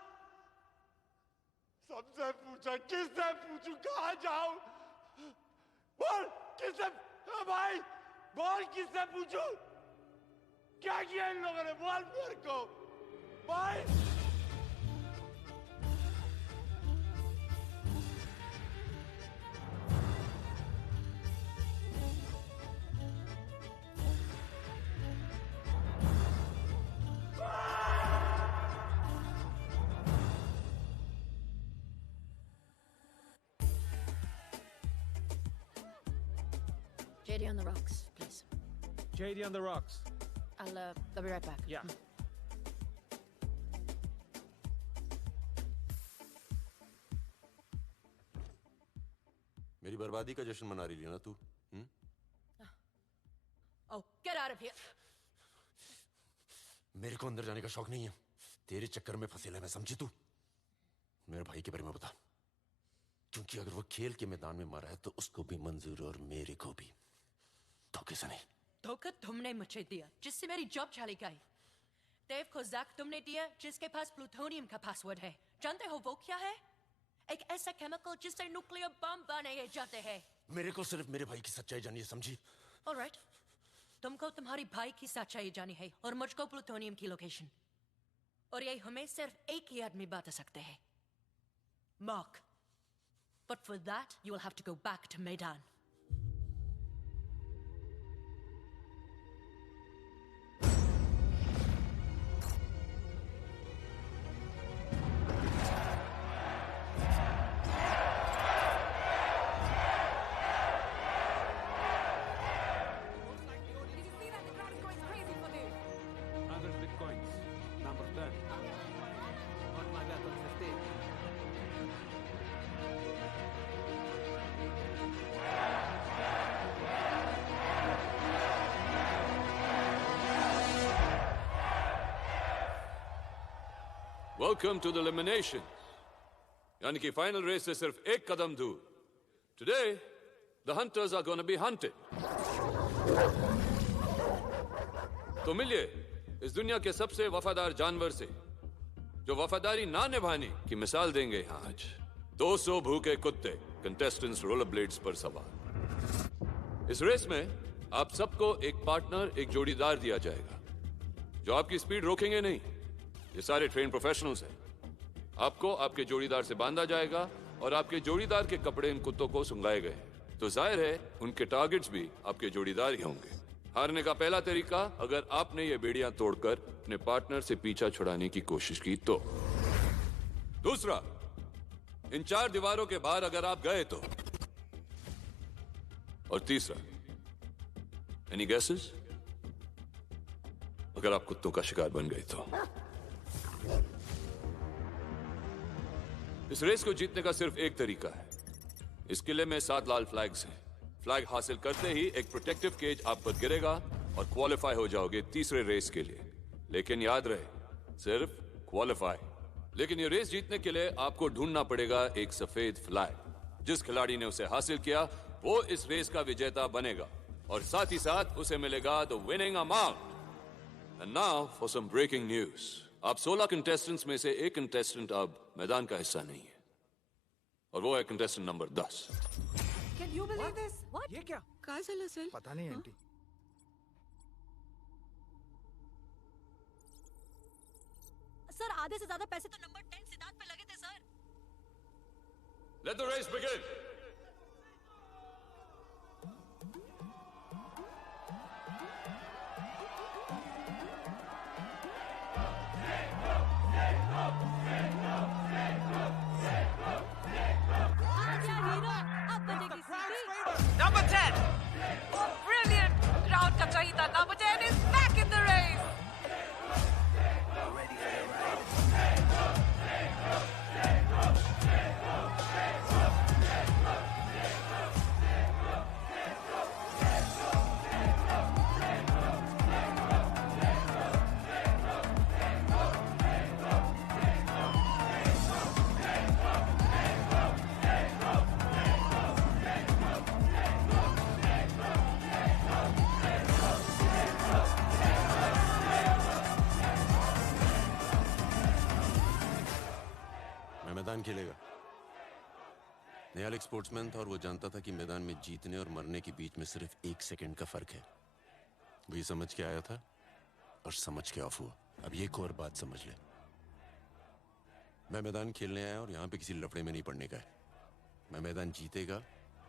सबसे पूछा, किससे पूछूं, कहाँ जाऊं? बोल, किससे? भाई, बोल, किससे पूछूं? क्या किया इन लोगों ने? बोल मेरे को, भाई। JD on the rocks, please. JD on the rocks. I'll be right back. Yeah. मेरी बर्बादी का जश्न मना रही है ना तू? Oh, get out of here. मेरे को अंदर जाने का शौक नहीं है। तेरे चक्कर में फंसेला मैं, समझी तू? मेरे भाई के बारे में बता, क्योंकि अगर वो खेल के मैदान में मारा है तो उसको भी मंजूर और मेरे को भी। धोखे से नहीं। धोखा तुमने मुझे दिया, जिससे मेरी जॉब चली गई। देव को जैक तुमने दिया, जिसके पास प्लूटोनियम का पासवर्ड है। जानते हो वो क्या है? एक ऐसा केमिकल जिससे न्यूक्लियर बम बनाए जाते हैं। मेरे को सिर्फ मेरे भाई की सच्चाई जानी है, समझी? ऑलराइट, तुमको तुम्हारी भाई की सच्चाई जानी है और मुझको प्लूटोनियम की लोकेशन। और ये हमें सिर्फ एक ही आदमी बता सकते हैं, mark. But for that, you will have to go back to Maidan. Welcome to the elimination. यानी कि फाइनल रेस से सिर्फ एक कदम दूर. Today, the hunters are going to be hunted. तो मिलिए इस दुनिया के सबसे वफादार जानवर से, जो वफादारी ना निभाने की मिसाल देंगे यहाँ आज. 200 भूखे कुत्ते कंटेस्टेंट्स रोलर ब्लेड्स पर सवार. इस रेस में आप सबको एक पार्टनर, एक जोड़ीदार दिया जाएगा, जो आपकी स्पीड रोकेंगे नहीं. ये सारे ट्रेन प्रोफेशनल्स हैं. आपको आपके जोड़ीदार से बांधा जाएगा और आपके जोड़ीदार के कपड़े इन कुत्तों को सुंघाए गए. तो जाहिर है उनके टारगेट्स भी आपके जोड़ीदार ही होंगे. हारने का पहला तरीका, अगर आपने ये बेड़ियां तोड़कर अपने पार्टनर से पीछा छुड़ाने की कोशिश की तो। दूसरा, इन 4 दीवारों के बाहर अगर आप गए तो। और तीसरा, एनी गेसेस? अगर आप कुत्तों का शिकार बन गए तो। इस रेस को जीतने का सिर्फ एक तरीका है। इस किले में 7 लाल फ्लैग्स हैं। फ्लैग हासिल करते ही एक प्रोटेक्टिव केज आप पर गिरेगा और क्वालिफाई हो जाओगे तीसरे रेस के लिए। लेकिन याद रहे, सिर्फ क्वालिफाई। लेकिन ये रेस जीतने के लिए आपको ढूंढना पड़ेगा एक सफेद फ्लैग। जिस खिलाड़ी ने उसे हासिल किया वो इस रेस का विजेता बनेगा और साथ ही साथ उसे मिलेगा the winning amount. And now for some breaking news. आप 16 कंटेस्टेंट्स में से एक कंटेस्टेंट अब मैदान का हिस्सा नहीं है और वो है contestant number 10। Can you believe this? What? ये क्या? काय झालं असेल? पता नहीं आंटी। सर आधे से ज्यादा पैसे तो नंबर 10 सिद्धार्थ पे लगे थे sir. Let the race begin. Number 10. Brilliant crowd ka chahita. Number 10 is back in the race. मैदान खेलेगा। निहाल एक स्पोर्ट्समैन था और वो जानता था कि मैदान में जीतने और मरने के बीच में सिर्फ 1 सेकंड का फर्क है। वो ये समझ के आया था और समझ के ऑफ हुआ। अब ये एक और बात समझ ले, मैं मैदान खेलने आया और यहाँ पे किसी लफड़े में नहीं पड़ने का है। मैं मैदान जीतेगा,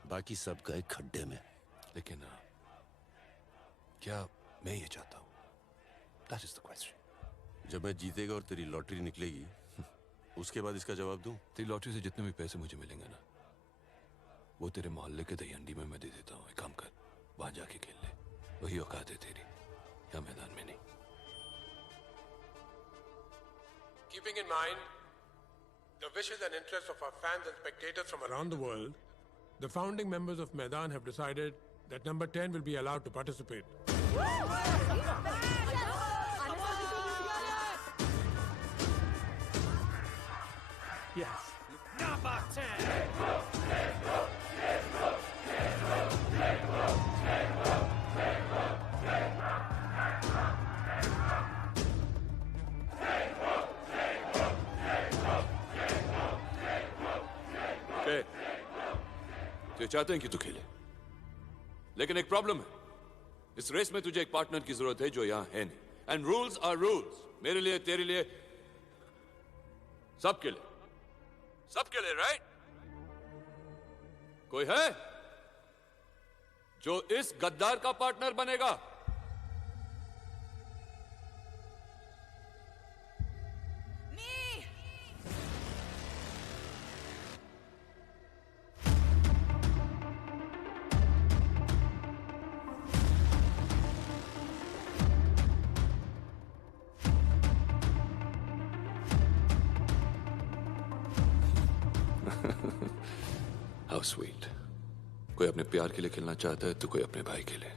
बाकी सब गए खड्डे में। लेकिन क्या मैं ये चाहता हूँ? That is the question. जब मैं जीतेगा और तेरी लॉटरी निकलेगी उसके बाद इसका जवाब दूं? तेरी लॉटरी से जितने भी पैसे मुझे मिलेंगे ना, वो तेरे मोहल्ले के दही हंडी में मैं दे देता हूँ। एक काम कर, वहां जाके खेल ले। वही औकात है तेरी, या मैदान में नहीं। Keeping in mind the wishes and interests of our fans and spectators from around the world, the founding members of Maidan have decided that number 10 will be allowed to participate. Yes. Number 10. Okay. तो चाहते हैं कि तू खेले, लेकिन एक problem है। इस रेस में तुझे एक पार्टनर की जरूरत है जो यहां है नहीं। एंड रूल्स आर रूल्स, मेरे लिए, तेरे लिए, सबके लिए, सबके लिए, राइट? कोई है जो इस गद्दार का पार्टनर बनेगा? How sweet. कोई अपने प्यार के लिए खेलना चाहता है तो कोई अपने भाई के लिए।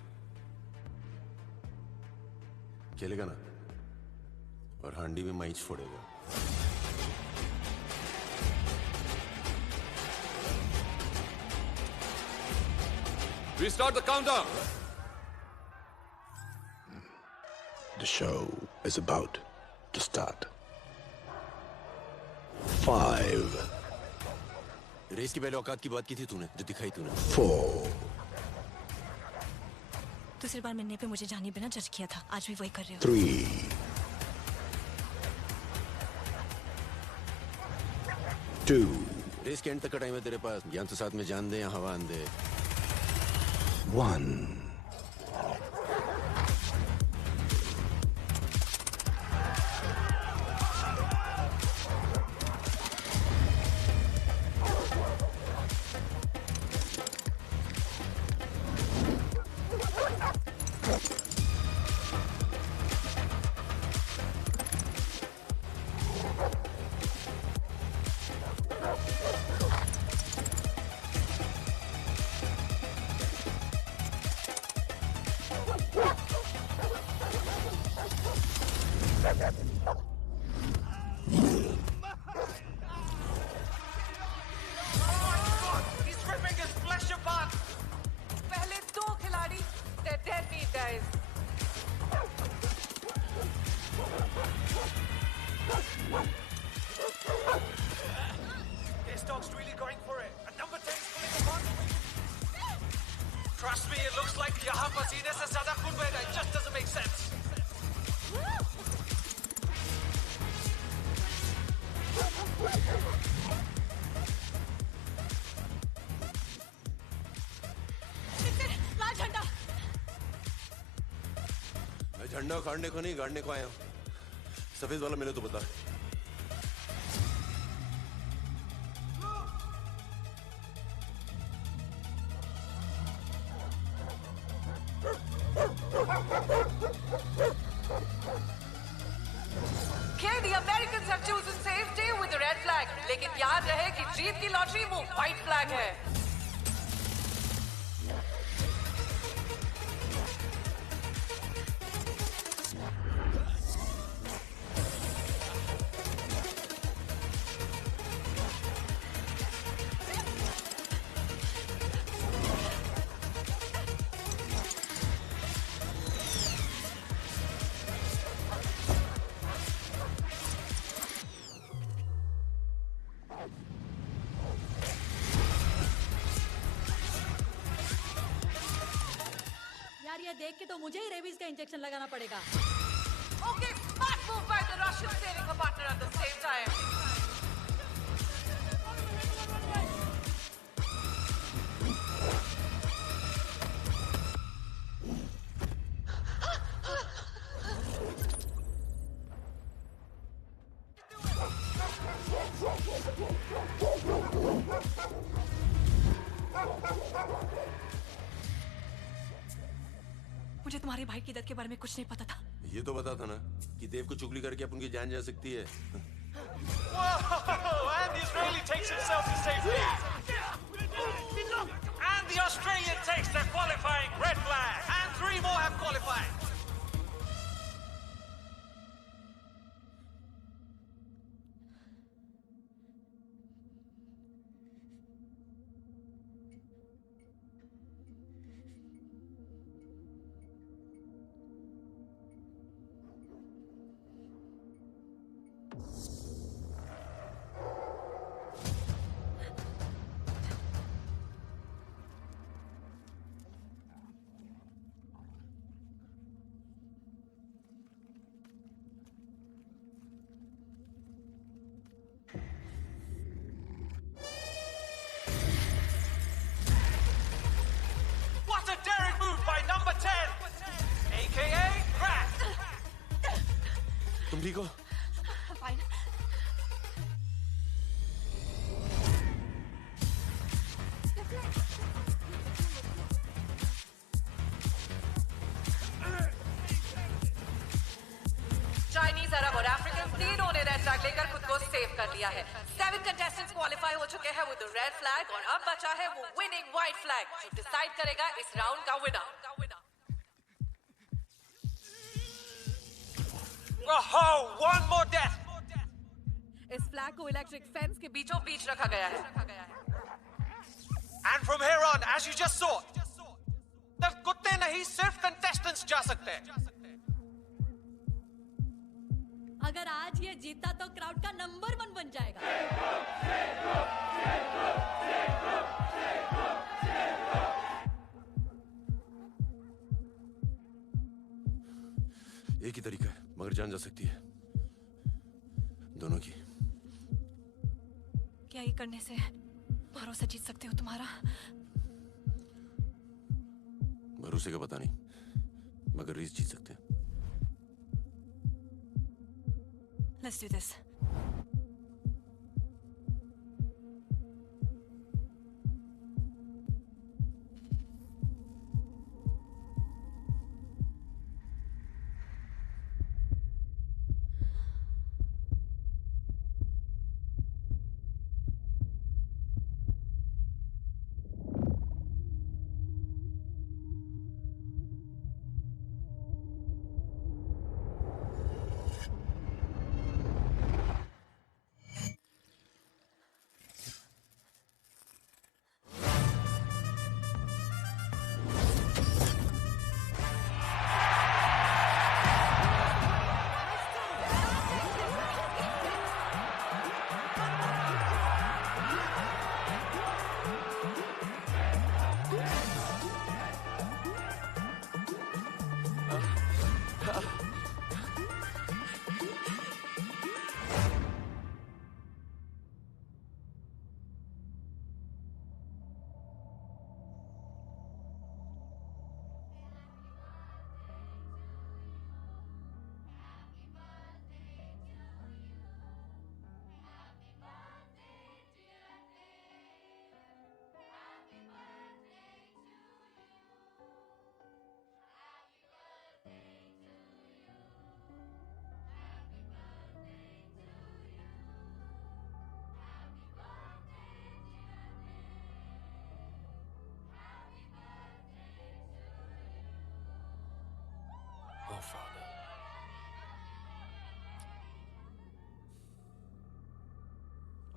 खेलेगा ना, और हांडी में माइच फोड़ेगा। We start the countdown. The show is about to start. 5. Race की पहले औकात की बात की थी तूने, जो दिखाई तूने। 4. दूसरी बार मिलने पे मुझे जाने बिना जज किया था, आज भी वही कर रहे हो। 3. 2. रेस के एंड तक का टाइम है तेरे पास, या तो साथ में जान दे या हवा आन दे। 1. Trust me, it looks like यहाँ पसीने से ज़्यादा खून बह रहा है. It just doesn't make sense. लाल झंडा. मैं झंडा उखाड़ने को नहीं, गाड़ने को आया हूँ. सफेद वाला मैंने तो बता. Okay, the Americans have chosen safety with the red flag. लेकिन याद रहे कि जीत की लॉटरी वो व्हाइट फ्लैग है. यार ये देख के तो मुझे ही रेबीज का इंजेक्शन लगाना पड़ेगा. Okay, smart move by the Russians saving a partner at the same time. मुझे तुम्हारे भाई की दर्द के बारे में कुछ नहीं पता था. ये तो बता था ना कि देव को चुगली करके अपन की जान जा सकती है. Whoa! And the Israeli takes himself to safety. And the Australian takes the qualifying red flag. And 3 more have qualified. What a daring move by number 10, aka Rat. तुम ठीक हो? Fine. चाइनीज, अरब और अफ्रीकन तीनों ने red flag लेकर खुद को save कर लिया है. 7 कंटेस्टेंट्स क्वालिफाई हो चुके हैं विद द रेड फ्लैग और अब बचा है वो विनिंग व्हाइट फ्लैग जो डिसाइड करेगा इस राउंड का winner. Oh, one more death. इस फ्लैग को इलेक्ट्रिक फेंस के बीचों बीच रखा गया है. And from here on, as you just saw, तब कुत्ते नहीं सिर्फ कंटेस्टेंट्स जा सकते हैं. अगर आज ये जीता तो क्राउड का नंबर 1 बन जाएगा. एक ही तरीका है मगर जान जा सकती है दोनों की. क्या ये करने से भरोसा जीत सकते हो तुम्हारा? भरोसे का पता नहीं मगर रीस जीत सकते हैं. Let's do this.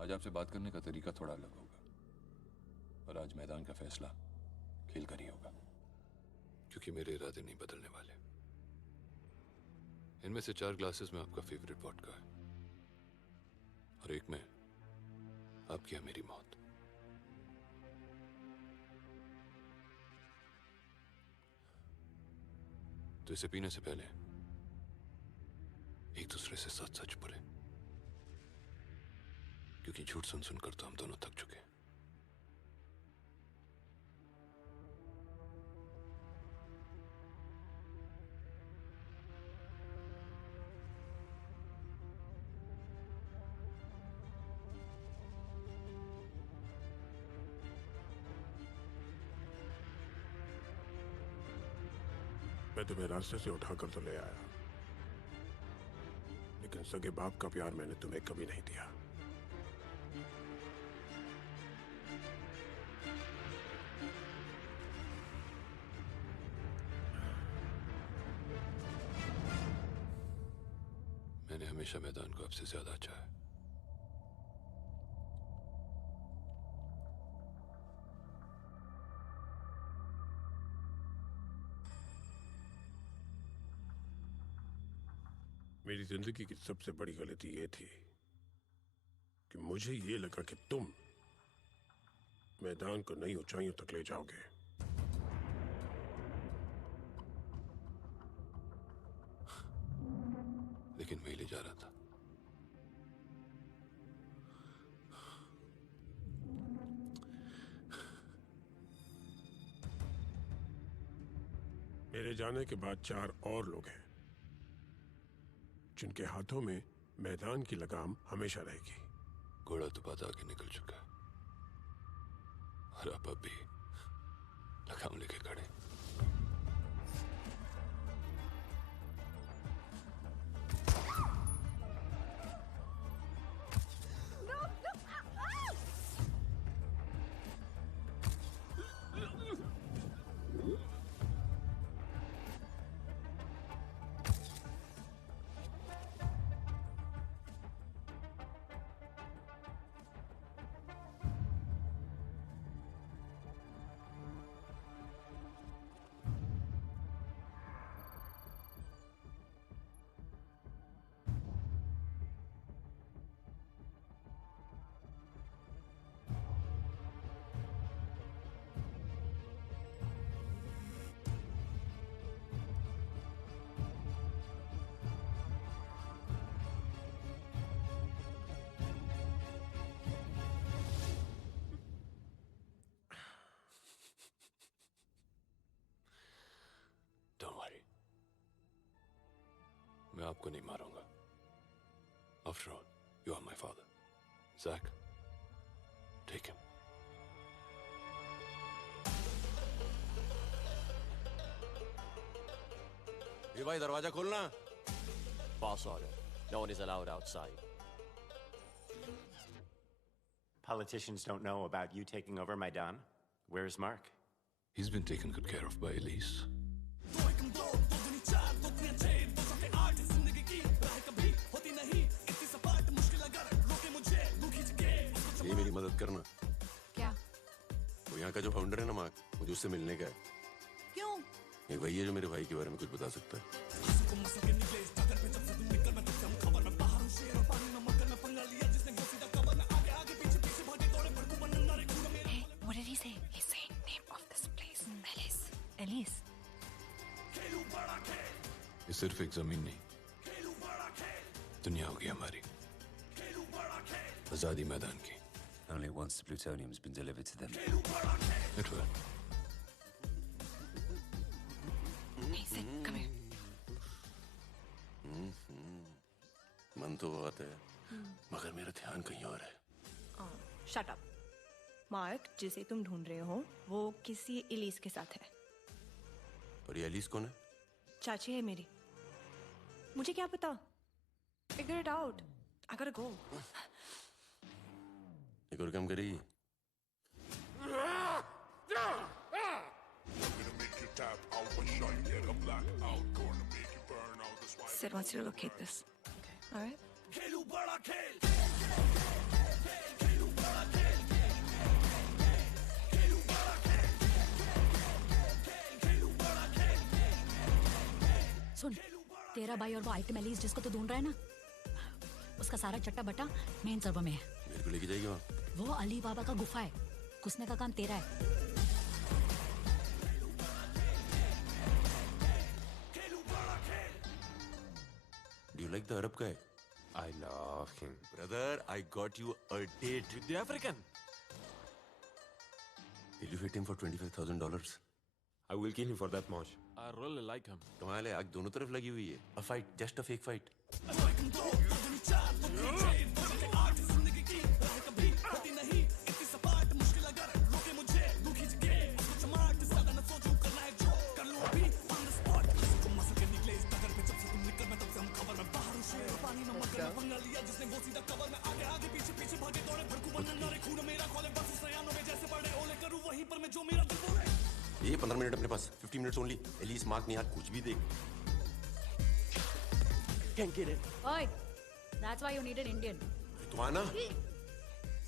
आज आपसे बात करने का तरीका थोड़ा अलग होगा, पर आज मैदान का फैसला खेल कर ही होगा। क्योंकि मेरे इरादे नहीं बदलने वाले। इनमें से 4 ग्लासेस में आपका फेवरेट वोडका है और एक में आपकी है मेरी मौत। तो इसे पीने से पहले एक दूसरे से सच सच बोले, क्योंकि झूठ सुन सुनकर तो हम दोनों थक चुके हैं। मैं तुम्हें रास्ते से उठाकर तो ले आया, लेकिन सगे बाप का प्यार मैंने तुम्हें कभी नहीं दिया। मैंने हमेशा मैदान को आपसे ज्यादा चाहा है। मेरी जिंदगी की सबसे बड़ी गलती ये थी कि मुझे ये लगा कि तुम मैदान को नई ऊंचाइयों तक ले जाओगे। लेकिन मैं ले जा रहा था। मेरे जाने के बाद 4 और लोग हैं जिनके हाथों में मैदान की लगाम हमेशा रहेगी। घोड़ा तो बात आगे निकल चुका है और आप अब भी लगाम लेके खड़े। मैं आपको नहीं मारूंगा। After all, you are my father. Zach, take him. ये भाई दरवाजा खोलना। Boss order. No one is allowed outside. Politicians don't know about you taking over Maidan. Where's Mark? He's been taken good care of by Elise. ये मेरी मदद करना। क्या? वो यहाँ का जो फाउंडर है ना मार्क, मुझे उससे मिलने का है। क्यों? एक वही है जो मेरे भाई के बारे में कुछ बता सकता है। Hey, what did he say? He's saying name of this place. Elise. Elise. ये सिर्फ एक जमीन नहीं, दुनिया होगी हमारी, आजादी मैदान की। Only once the plutonium's been delivered to them. It will. Hey, sit. Come here. मन तो बहुत है, मगर मेरा ध्यान कहीं और है। Shut up. मार्क, जिसे तुम ढूंढ रहे हो वो किसी एलिस के साथ है। और ये एलिस कौन है? चाची है मेरी। मुझे क्या पता? Figure it out. I gotta go. एक और काम करेगी? Sid wants you to locate this. Okay. All right? सुन, तेरा भाई और वो आइटम एलिस जिसको तू ढूंढ रहा है ना, उसका सारा चट्टा बट्टा मेन सर्वर में है। मेरे को लेके जाएगी वहाँ? वो अली बाबा का गुफा है, घुसने का काम तेरा है। Do you like the Arab guy? I love him. Brother, I got you a date. With the African. Will you hit him for $25,000? I will kill him for that much. I really like him. तुम्हारे आग दोनों तरफ लगी हुई है। A fight, just a fake fight. ये 15 minute अपने पास, 50 minutes only. Alice, mark, निहाल, कुछ भी देख। Can't get it. ओए, that's why you need an Indian. तू आना।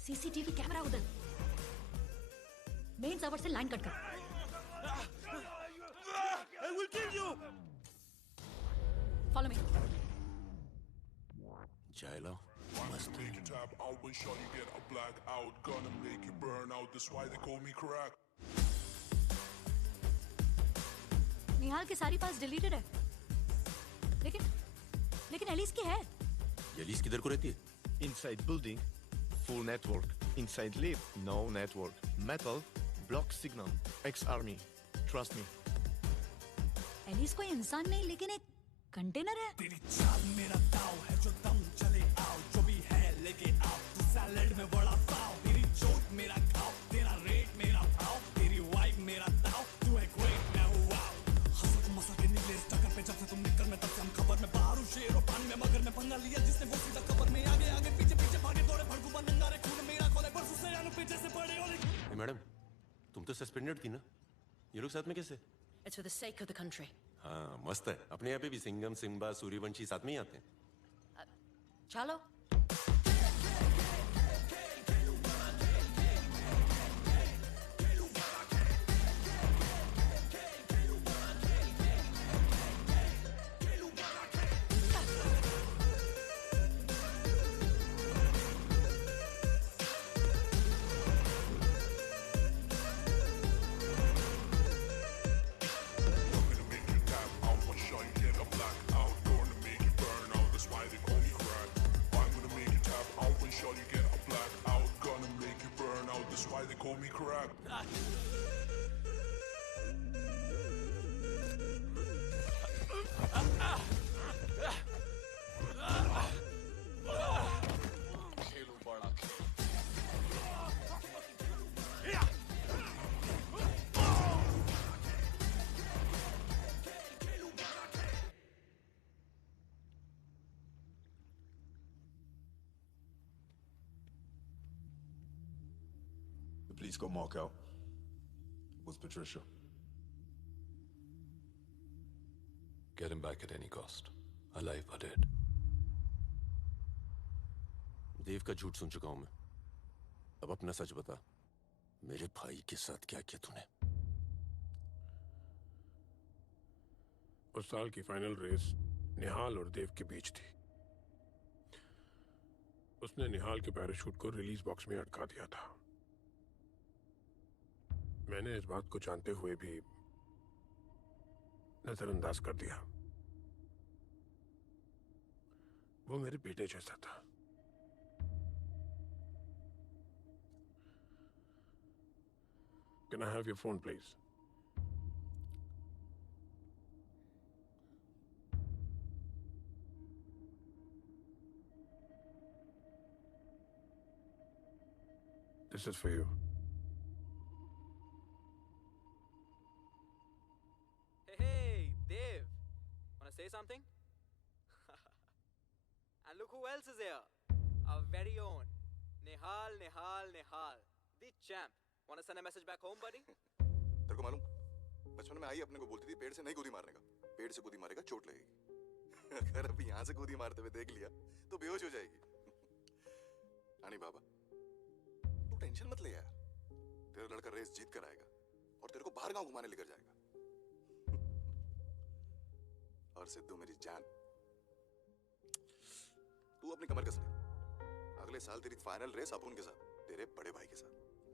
सीसीटीवी कैमरा उधर। मेन सर्वर से लाइन कट कर। I will kill you. Follow me. जायला। Must make you tap out when shawty get a black out. Gonna make you burn out, that's why they call me crack. निहाल की सारी files deleted है, लेकिन Alice की है। Alice किधर को रहती है? Inside building, full network. Inside lift, no network. Metal, block signal. Ex-army. Trust me. Alice कोई इंसान नहीं, लेकिन एक कंटेनर है। तेरी चाल मेरा दाव है, जो दम चले आओ, जो भी है लेके आओ। तू सैलेड में बड़ा पाव, तेरी चोट मेरा घाव, तेरा रेट मेरा भाव, तेरी वाइब मेरा दाव। तू है ग्रेट, मैं हूँ वाव। हंसो तुम मसा के निकले इस टक्कर पे, जब से तुम निकल में तब से हम खबर में। बाहर हूँ शेर और पानी में मगर में पंगा लिया जिसने, वो सीधा कबर में। आगे आगे पीछे पीछे भागे दौड़े भड़कू बंद नंगारे, खून मेरा खोले परसों से यानो पीछे से पड़े ओले। मैडम, तुम तो सस्पेंडेड थी ना? ये लोग साथ में कैसे? It's for the sake of the country. हाँ, मस्त है। अपने यहाँ पे भी सिंघम, सिम्बा, सूर्यवंशी साथ में ही आते हैं। चलो। Call me crack. खेलो बड़ा खेल। Please go mark out. What's Patricia? Get him back at any cost, alive or dead. देव का झूठ सुन चुका हूं मैं। अब अपना सच बता, मेरे भाई के साथ क्या किया तूने? उस साल की फाइनल रेस निहाल और देव के बीच थी। उसने निहाल के पैराशूट को रिलीज बॉक्स में अटका दिया था। मैंने इस बात को जानते हुए भी नजरअंदाज कर दिया। वो मेरे बेटे जैसा था। Can I have your phone, please? This is for you. Hey, Dev. Wanna say something? And look who else is here. Our very own Nihal, the champ. Wanna send a message back home, buddy? तेरे को मालूम, बचपन में आई अपने को बोलती थी पेड़ से नहीं कूदी मारने का, पेड़ से कूदी मारेगा चोट लगेगी। अगर अभी यहाँ से कूदी मारते हुए देख लिया तो बेहोश हो जाएगी। आनी बाबा, तू टेंशन मत ले यार, तेरा लड़का रेस जीत कर आएगा और तेरे को बाहर गांव घुमाने लेकर जाएगा। और सिद्धू मेरी जान, तू अपनी कमर कस ले। अगले साल तेरी फाइनल रेस अपुन के साथ, तेरे बड़े भाई के साथ।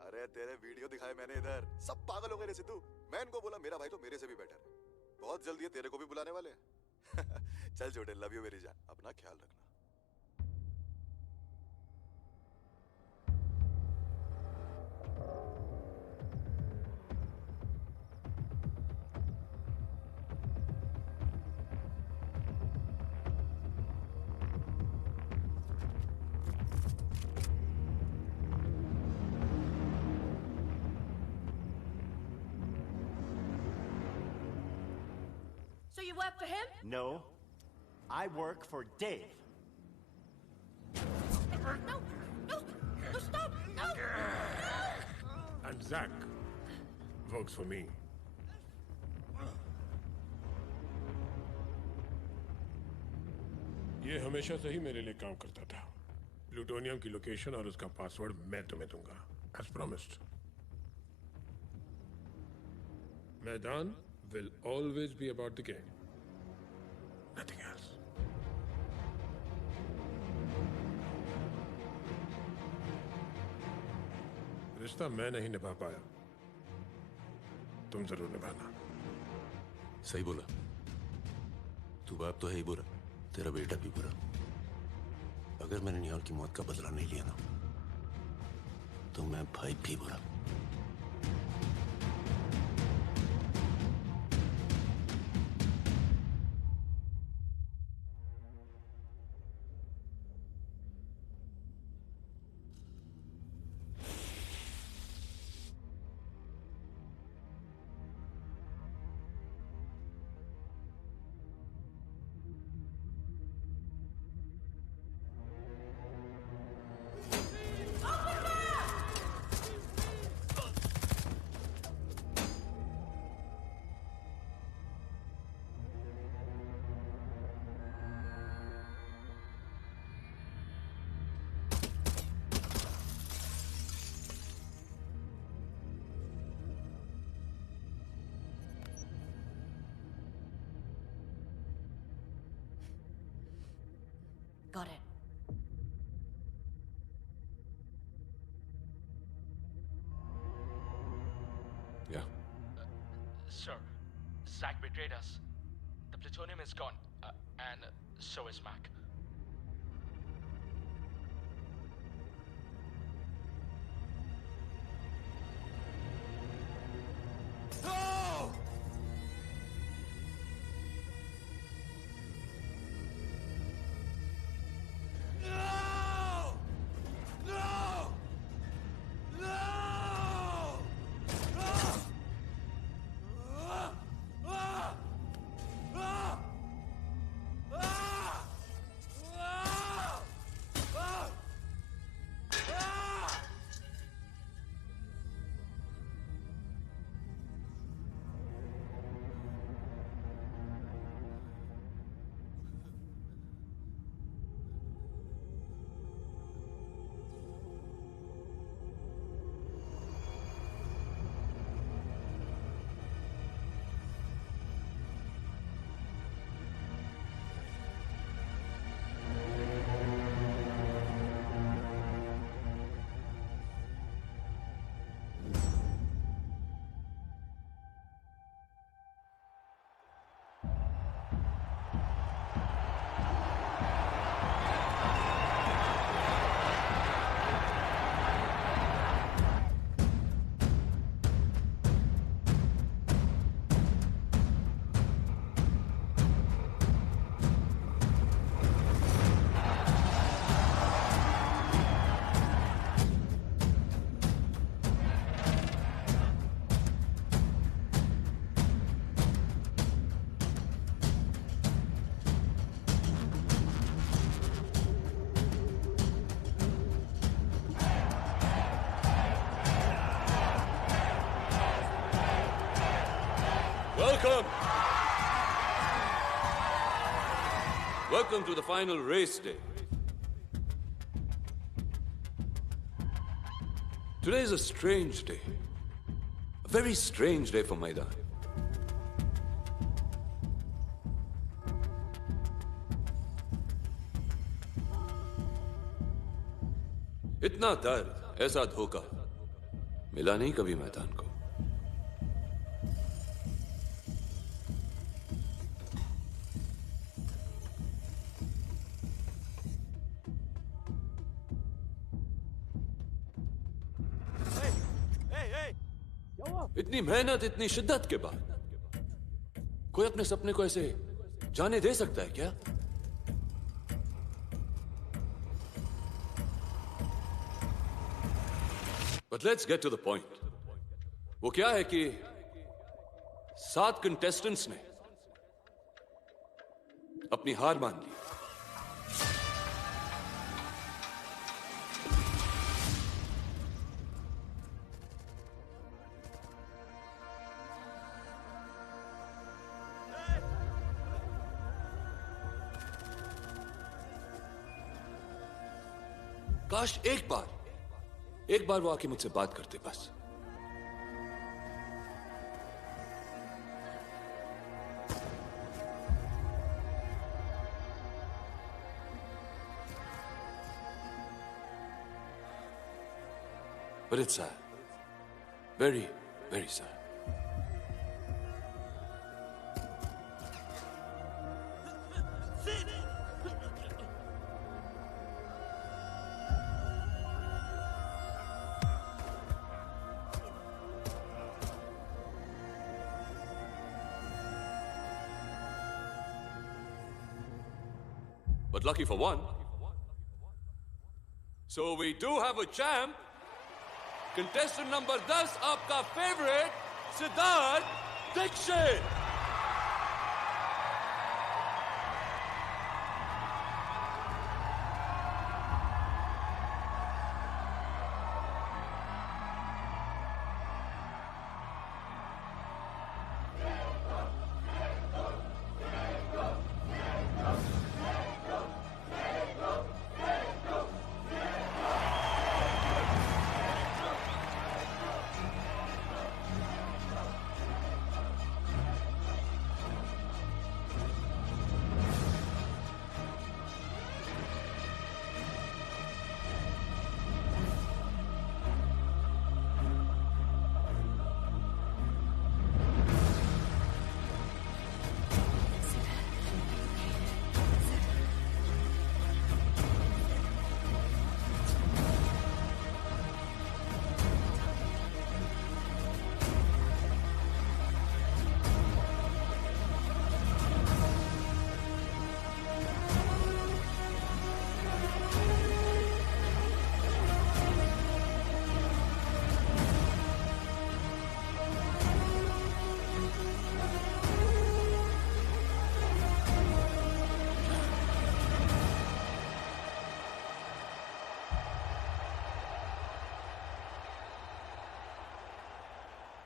अरे तेरे वीडियो दिखाए मैंने इधर, सब पागल हो गए रे सिद्धू। मैं इनको बोला मेरा भाई तो मेरे से भी बेटर है, बहुत जल्दी है तेरे को भी बुलाने वाले हैं। चल छोटे, लव यू मेरी जान, अपना ख्याल रखना। So you work for him? No, I work for Dave. No, no, no, stop, no! And Zach works for me. ये हमेशा से ही मेरे लिए काम करता था। प्लूटोनियम की लोकेशन और उसका पासवर्ड मैं तुम्हें दूंगा, as promised. मैदान will always be about the game. Nothing else. रिश्ता मैं नहीं निभा पाया, तुम जरूर निभाना। सही बोला। तू बाप तो है ही बुरा, तेरा बेटा भी बुरा। अगर मैंने निहाल की मौत का बदला नहीं लिया ना, तो मैं भाई भी बुरा। Got it. Yeah. Sir, Zack betrayed us. The plutonium is gone, and so is Mac. No! No! No! No! Welcome! Welcome to the final race day. Today is a strange day. A very strange day for Maidan. इतना दर्द, ऐसा धोखा मिला नहीं कभी मैदान को। इतनी मेहनत, इतनी शिद्दत के बाद कोई अपने सपने को ऐसे जाने दे सकता है क्या? But let's get to the point. वो क्या है कि 7 कंटेस्टेंट्स ने अपनी हार मान ली। काश एक बार वो आके मुझसे बात करते बस। But it's sad. Very, very sad. But lucky for one. So we do have a champ. Contestant number 10, आपका favorite, Siddharth Dixit.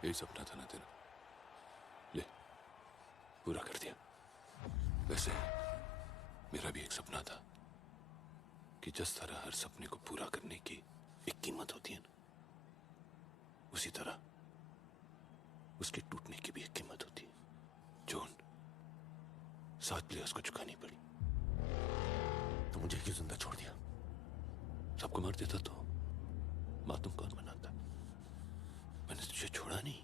यही सपना था ना तेरा, ले पूरा कर दिया। वैसे मेरा भी एक सपना था कि जिस तरह हर सपने को पूरा करने की एक कीमत होती है ना, उसी तरह उसके टूटने की भी एक कीमत होती है, जो उन 7 प्लेयर्स को चुकानी पड़ी। तो मुझे क्यों जिंदा छोड़ दिया? सबको मार देता तो मातूम कौन बनाता? मैंने तुझे छोड़ा नहीं।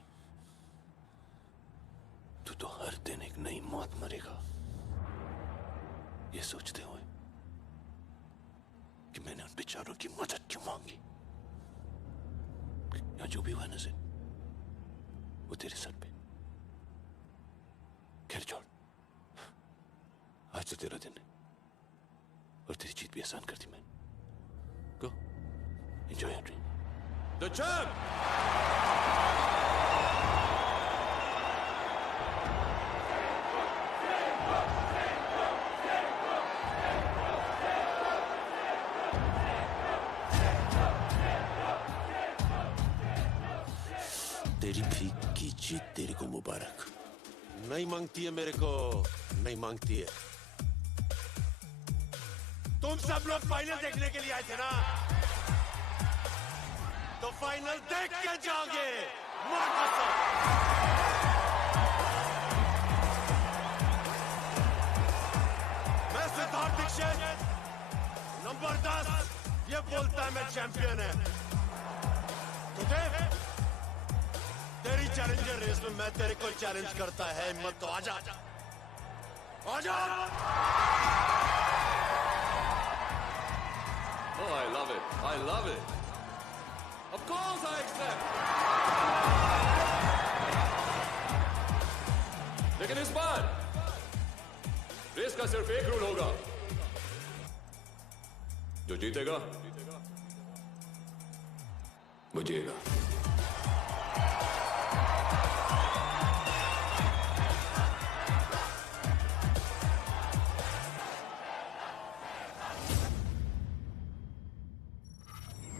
तू तो हर दिन एक नई मौत मरेगा, ये सोचते हुए कि मैंने उन बेचारों की मदद क्यों मांगी। या जो भी हुआ नज़र, वो तेरे सर पे। खैर छोड़, आज तो तेरा दिन है और तेरी जीत भी आसान कर दी मैंने। गो enjoy your dream. The champ तेरी भी की जीत तेरे को मुबारक। नहीं मांगती है मेरे को, नहीं मांगती है। तुम सब लोग फाइनल देखने के लिए आए थे ना, तो फाइनल देख के जाओगे। मार कसम। मैं सिद्धार्थ दीक्षित, नंबर 10, ये बोलता है मैं चैंप चैंपियन है। तो देख, तेरी चैलेंजर रेस में मैं तेरे को चैलेंज करता है, हिम्मत तो आजा, आजा। Oh, I love it. I love it. Of course I accept. लेकिन इस बार रेस का सिर्फ एक रूल होगा, जो जीतेगा वो जीतेगा।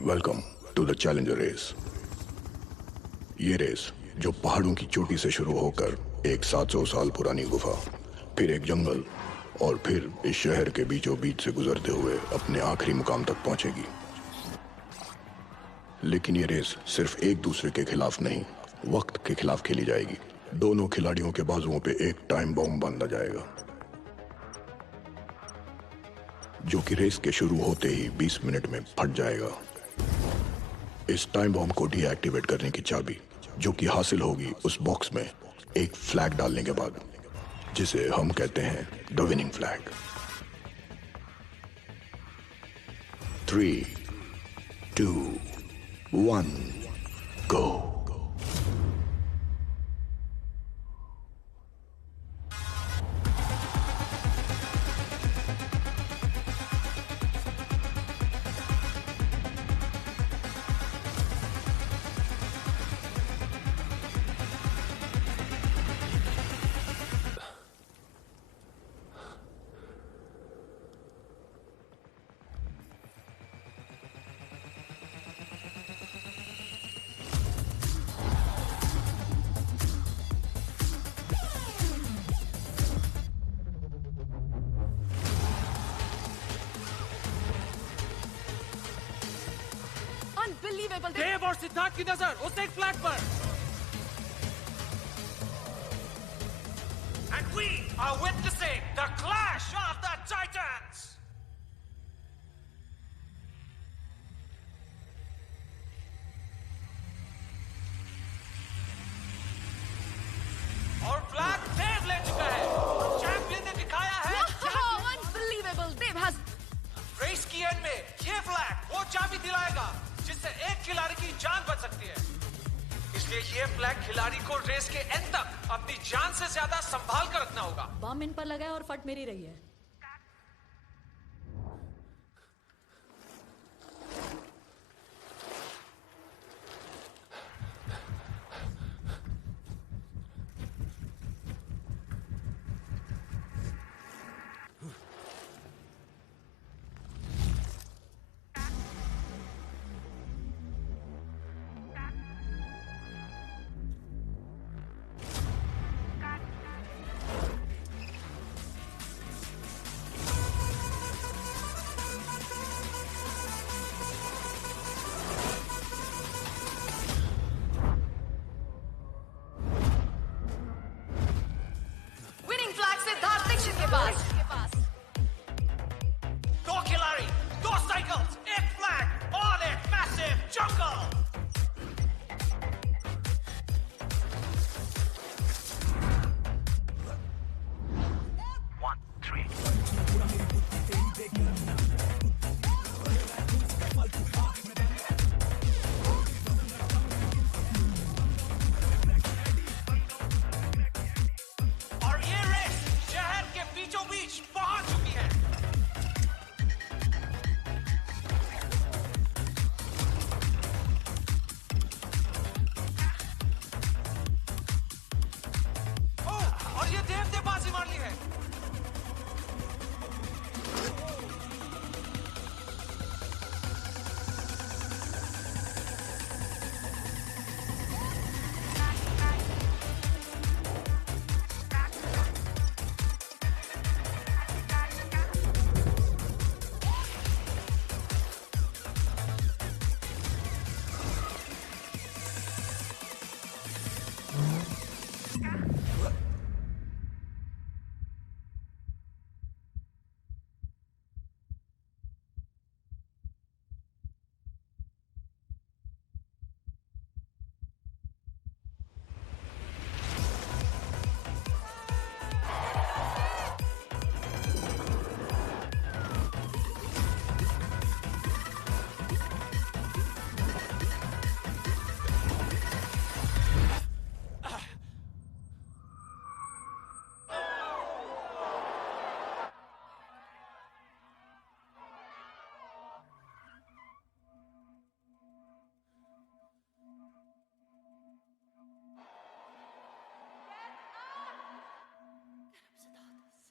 Welcome to the challenger race. ये रेस जो पहाड़ों की चोटी से शुरू होकर एक 700 साल पुरानी गुफा, फिर एक जंगल और फिर इस शहर के बीचों बीच से गुजरते हुए अपने आखिरी मुकाम तक पहुंचेगी। लेकिन ये रेस सिर्फ एक दूसरे के खिलाफ नहीं, वक्त के खिलाफ खेली जाएगी। दोनों खिलाड़ियों के बाजुओं पे एक टाइम बॉम्ब बांधा जाएगा, जो कि रेस के शुरू होते ही 20 मिनट में फट जाएगा। इस टाइम बॉम्ब को डीएक्टिवेट करने की चाबी, जो कि हासिल होगी उस बॉक्स में एक फ्लैग डालने के बाद, जिसे हम कहते हैं द विनिंग फ्लैग। 3, 2, 1, गो। देव और सिद्धार्थ की नजर उस एक फ्लैग पर। And we are witnessing the clash of the titans. और फ्लैग देव ले चुका है। चैंपियन ने दिखाया है। Unbelievable! Dev has रेस की एंड में ये फ्लैग वो चाबी दिलाएगा जिससे एक खिलाड़ी की जान बच सकती है। इसलिए ये फ्लैग खिलाड़ी को रेस के एंड तक अपनी जान से ज्यादा संभाल कर रखना होगा। बम इन पर लगा है और फट मेरी रही है। दो खिलाड़ी, दो साइकिल्स, एक फ्लैग और एक मैसिव जंगल। और ये रेस शहर के बीचों बीच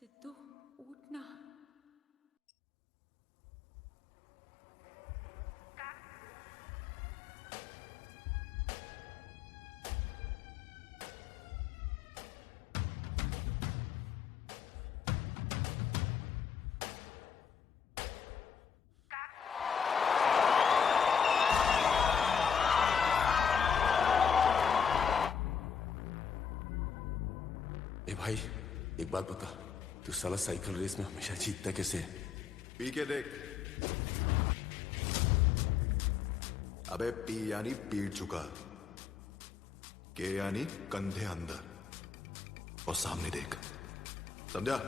सिद्धू उठना। ए भाई, एक बात बता, तू साला साइकिल रेस में हमेशा जीतता कैसे है? पी के देख। अबे पी यानी पीट चुका, के यानी कंधे अंदर और सामने देख, समझा?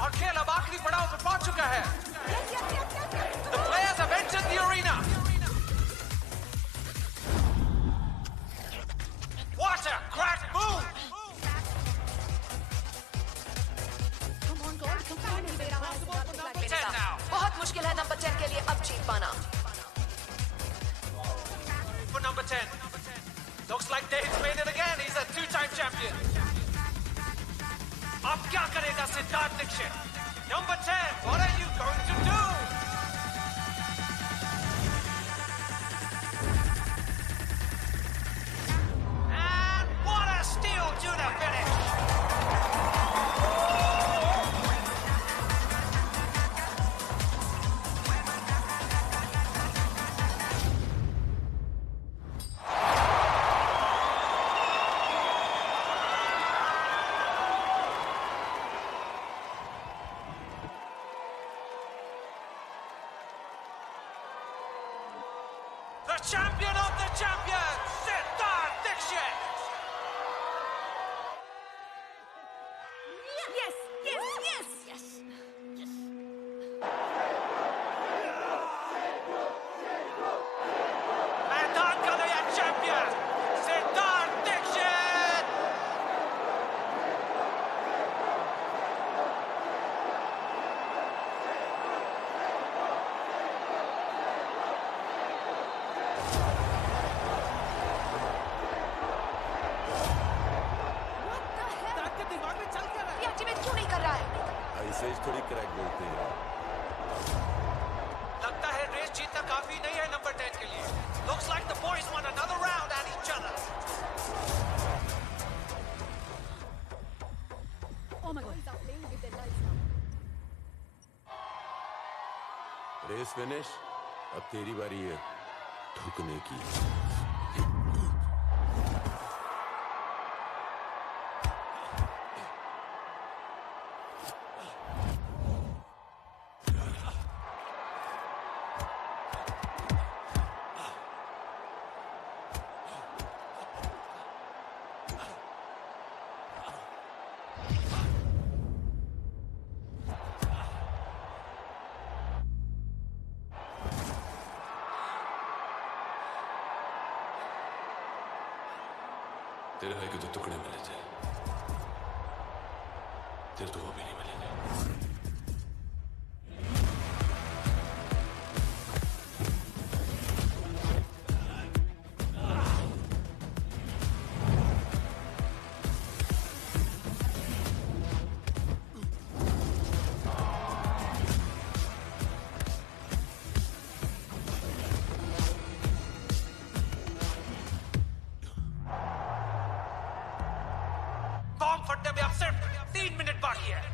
और खेल अब आखिरी पड़ाव पर पहुंच चुका है। The players have entered the arena. What a crack move! बहुत मुश्किल है नंबर 10 के लिए अब जीत पाना। For number 10, looks like Dave's made it again. He's a two-time champion. अब क्या करेगा Siddharth Dixit? Number 10, what are you going to do? And what a steal to the finish! The champion of the champions, Siddharth Dixit! Yes, yes, yes, yes. मैदान का नया champion, Siddharth Dixit! Reactivate क्यों नहीं कर रहा है? ऐसे ही थोड़ी क्रैक बोलते हैं। लगता है रेस जीतना काफी नहीं है नंबर 10 के लिए। Looks like the boys want another round at each other. Oh my God. Race finish, अब तेरी बारी है ठुकने की। तेरे भाई के तो टुकड़े मिले थे, तेरे तो वो भी नहीं मिलेंगे। बॉम्ब फटने में अब सिर्फ 3 मिनट बाकी है।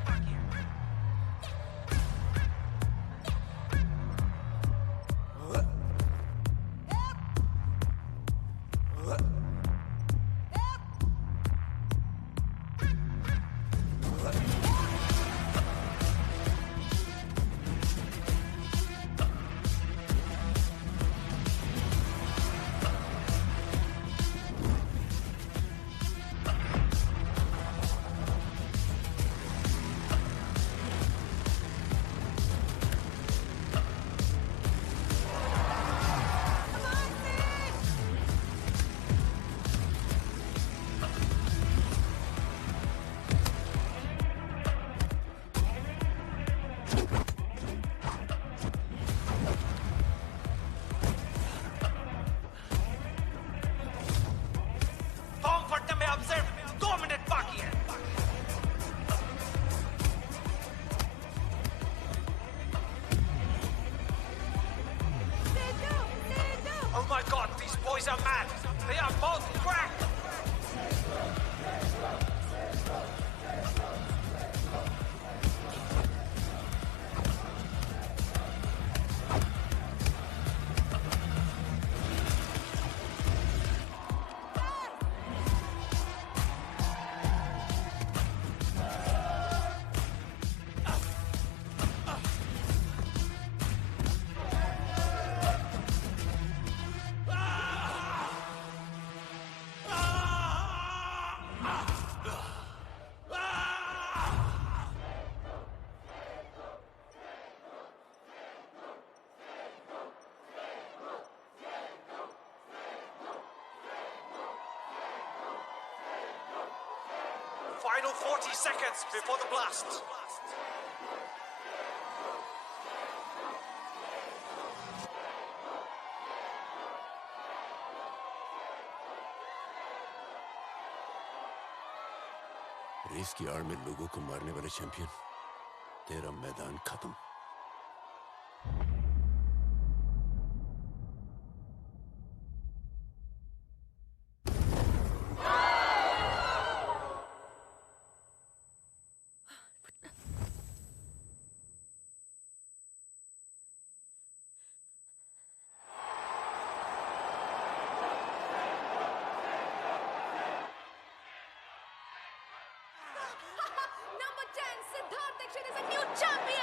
These boys are mad. They are both cracked. Final 40 seconds before the blast. Race की आड़ में लोगों को मारने वाले चैंपियन, तेरा मैदान खत्म। Number 10, Siddharth Dixit is a new champion!